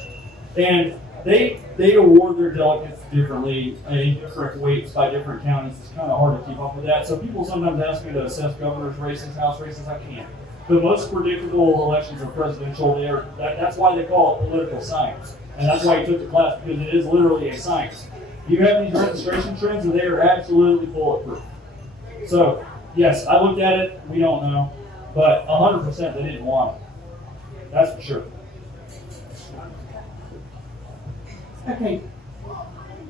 And they award their delegates differently in different weights by different counties. It's kind of hard to keep up with that. So people sometimes ask me to assess governor's races, house races. I can't. The most predictable elections are presidential. That's why they call it political science. And that's why you took the class, because it is literally a science. You have these registration trends, and they are absolutely bulletproof. So, yes, I looked at it. We don't know. But 100% they didn't want it. That's for sure. Okay,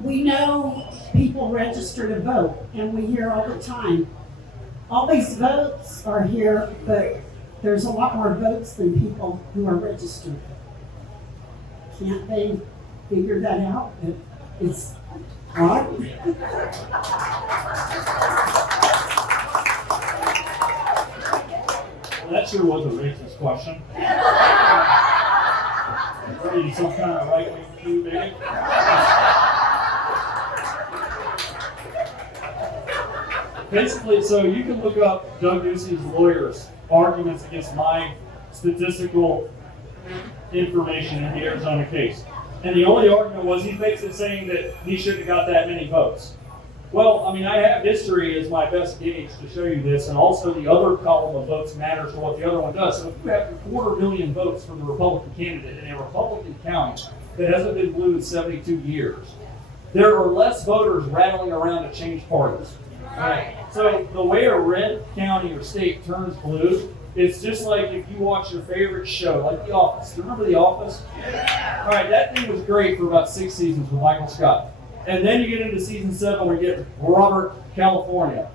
we know people register to vote, and we hear all the time, all these votes are here, but there's a lot more votes than people who are registered. Can't they figure that out? It's odd. Well, that sure was a racist question. Are you some kind of right-wing Jew, maybe? Basically, so you can look up Doug Ducey's lawyers' arguments against my statistical information in the Arizona case. And the only argument was he makes it saying that he shouldn't have got that many votes. Well, I mean, I have history as my best gauge to show you this, and also the other column of votes matters to what the other one does. So if you have 250,000 votes for the Republican candidate in a Republican county that hasn't been blue in 72 years, there are less voters rattling around to change parties. Right. So the way a red county or state turns blue, it's just like if you watch your favorite show, like The Office. Do you remember The Office? All right, that thing was great for about 6 seasons with Michael Scott. And then you get into season 7 where you get Robert California.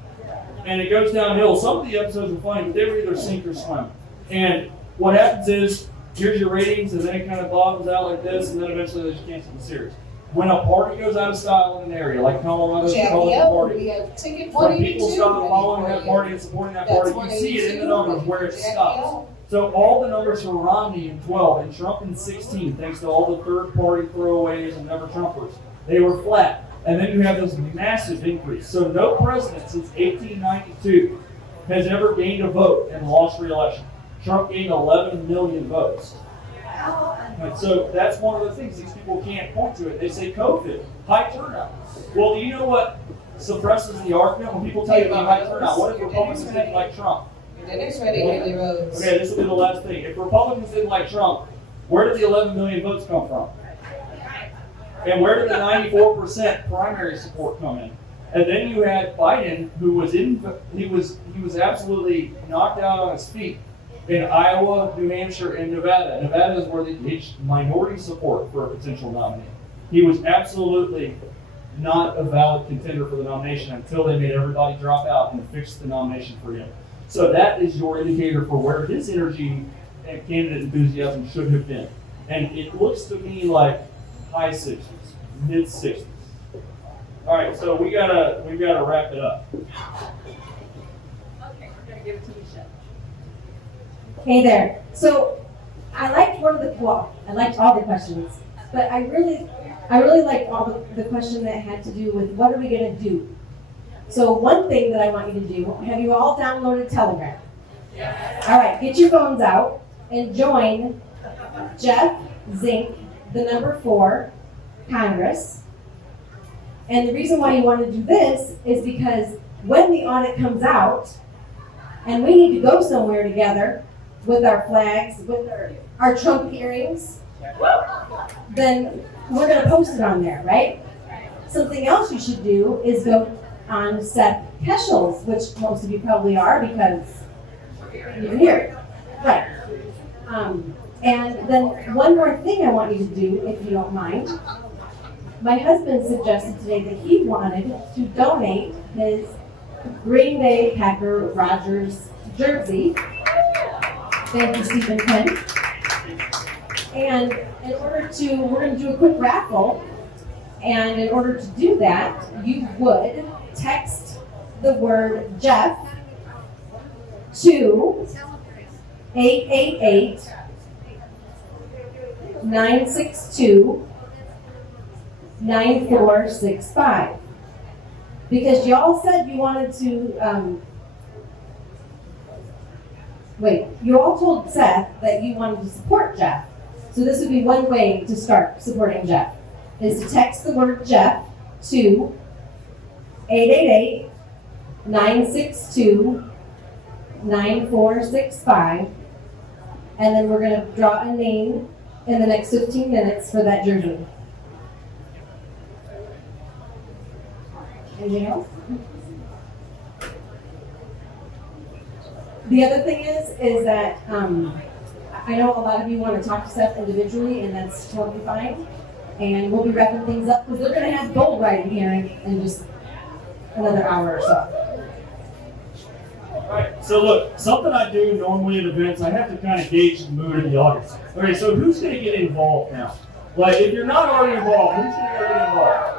And it goes downhill. Some of the episodes were funny, but they were either sink or swim. And what happens is, here's your ratings, and then it kind of bottoms out like this, and then eventually they just cancel the series. When a party goes out of style in an area, like Colorado's Republican Party, we have ticket when people stop following that party and supporting that party, you see it in the numbers where it stops. So all the numbers for Romney in 12 and Trump in 16, thanks to all the third-party throwaways and never-Trumpers, they were flat. And then you have this massive increase. So no president since 1892 has ever gained a vote and lost re-election. Trump gained 11 million votes. And so that's one of the things these people can't point to it. They say COVID, high turnout. Well, do you know what suppresses the argument when people tell you about high turnout? What if Republicans didn't like Trump? Your dinner's ready, Haley Rhodes. Okay, this will be the last thing. If Republicans didn't like Trump, where did the 11 million votes come from? And where did the 94% primary support come in? And then you had Biden, who was he was absolutely knocked out on his feet in Iowa, New Hampshire, and Nevada. Nevada is where they reached minority support for a potential nominee. He was absolutely not a valid contender for the nomination until they made everybody drop out and fixed the nomination for him. So that is your indicator for where his energy and candidate enthusiasm should have been. And it looks to me like high 60s, mid 60s. All right, so we've got to wrap it up. Okay, we're gonna give it to Michelle. Hey there. So I liked I liked all the questions, but I really liked all the question that had to do with what are we gonna do? So one thing that I want you to do, have you all downloaded Telegram? Yeah. All right, get your phones out and join Jeff Zink, the number 4, Congress. And the reason why you want to do this is because when the audit comes out, and we need to go somewhere together with our flags, with our Trump hearings, then we're going to post it on there, right? Something else you should do is go on Seth Keshel's, which most of you probably are because you're here. Right. And then one more thing I want you to do, if you don't mind. My husband suggested today that he wanted to donate his Green Bay Packer Rodgers jersey. Thank you, Stephen Penn. And in order to, we're going to do a quick raffle. And in order to do that, you would text the word Jeff to 888-962-9465. Because y'all said you wanted to, you all told Seth that you wanted to support Jeff. So this would be one way to start supporting Jeff, is to text the word Jeff to 888-962-9465. And then we're gonna draw a name in the next 15 minutes for that jersey. Anything else? The other thing is that I know a lot of you want to talk to Seth individually, and that's totally fine. And we'll be wrapping things up because they're going to have gold riding here in just another hour or so. Alright, so look, something I do normally at events, I have to kind of gauge the mood of the audience. Okay, so who's going to get involved now? Like, if you're not already involved, who's going to get involved?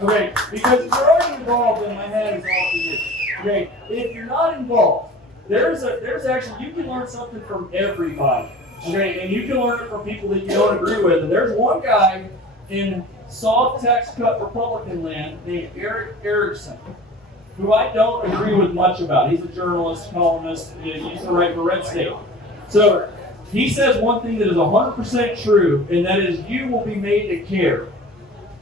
Okay, because if you're already involved, then my hand is off to you. Okay, if you're not involved, there's actually, you can learn something from everybody. Okay, and you can learn it from people that you don't agree with. And there's one guy in soft tax cut Republican land named Eric Erickson, who I don't agree with much about. He's a journalist, columnist, he used to write for Red State. So he says one thing that is 100% true, and that is you will be made to care.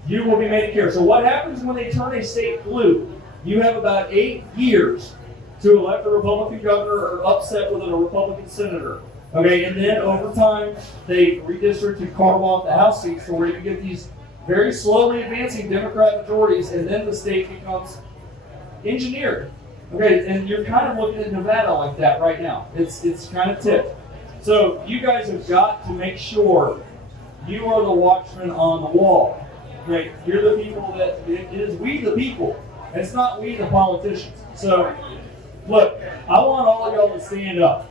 You will be made to care. So what happens when they turn a state blue? You have about 8 years to elect a Republican governor or upset with a Republican senator. Okay, and then over time, they redistrict to carve off the House seats to where you get these very slowly advancing Democrat majorities, and then the state becomes engineered. Okay, and you're kind of looking at Nevada like that right now. It's kind of tipped. So you guys have got to make sure you are the watchmen on the wall. Right? You're the people that, it is we the people. It's not we the politicians. So, look, I want all of y'all to stand up.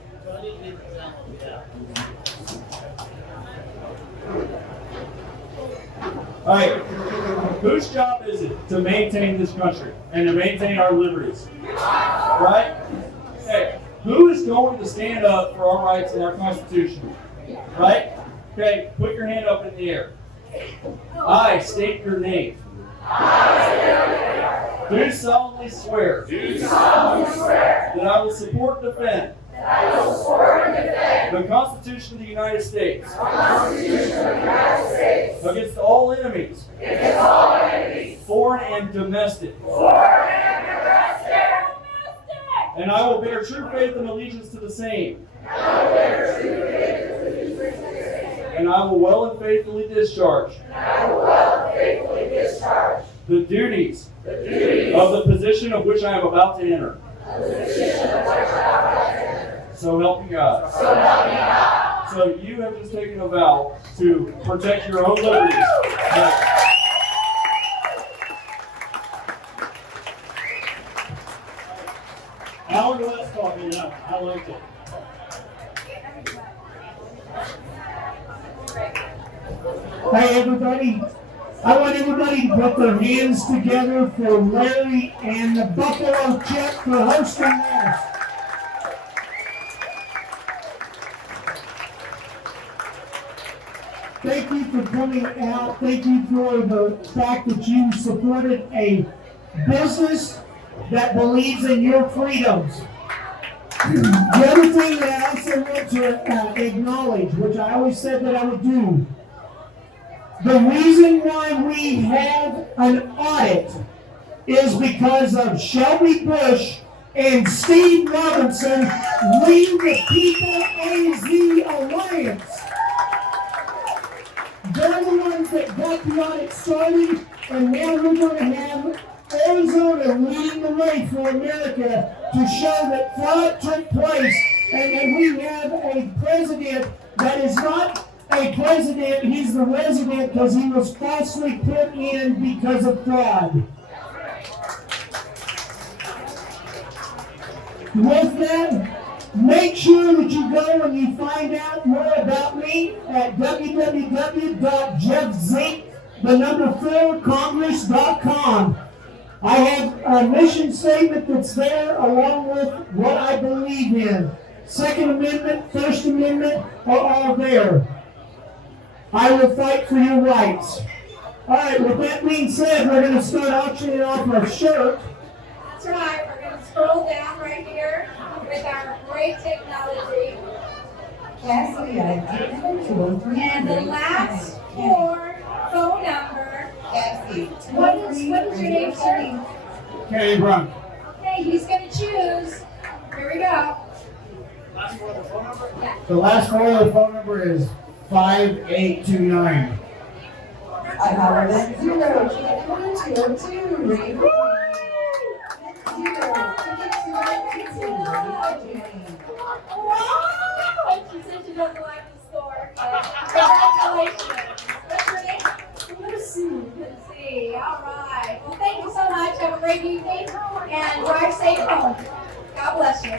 All right, whose job is it to maintain this country and to maintain our liberties? Right? Okay, who is going to stand up for our rights and our Constitution? Right? Okay, put your hand up in the air. I state your name. Do solemnly swear. That I will support and defend. The Constitution of the United States. Against all enemies. Foreign and domestic. And I will bear true faith and allegiance to the same. And I will well and faithfully discharge. The duties of the position of which I am about to enter. So help me God. So you have just taken a vow to protect your own liberties. Alan West taught me that. I liked it. Hey everybody, I want everybody to put their hands together for Larry and the Buffalo Check for hosting us. Thank you for coming out. Thank you for the fact that you supported a business that believes in your freedoms. The other thing that I also want to acknowledge, which I always said that I would do, the reason why we have an audit is because of Shelby Bush and Steve Robinson, We the People AZ Alliance. They're the ones that got the audit started, and now we're going to have Arizona leading the way for America to show that fraud took place, and that we have a president that is not a president, he's the resident because he was falsely put in because of fraud. With that, make sure that you go and you find out more about me at www.jeffzink4congress.com. I have a mission statement that's there along with what I believe in. Second Amendment, First Amendment are all there. I will fight for your rights. All right, with that being said, we're going to start auctioning off our shirt. That's right, we're gonna scroll down right here with our great technology. Cassidy, I did number 203. And the last four phone number. Cassie. What is your name, sir? Kenny Brunk. Okay, he's gonna choose. Here we go. The last four of the phone number is 5829. I hollered at 0, ticket number 202, ready for 0, ticket 292, ready for Jane. Wow! She said she doesn't like the store, but congratulations. What's your name? Lucy. All right. Well, thank you so much. Have a great evening and drive safe home. God bless you.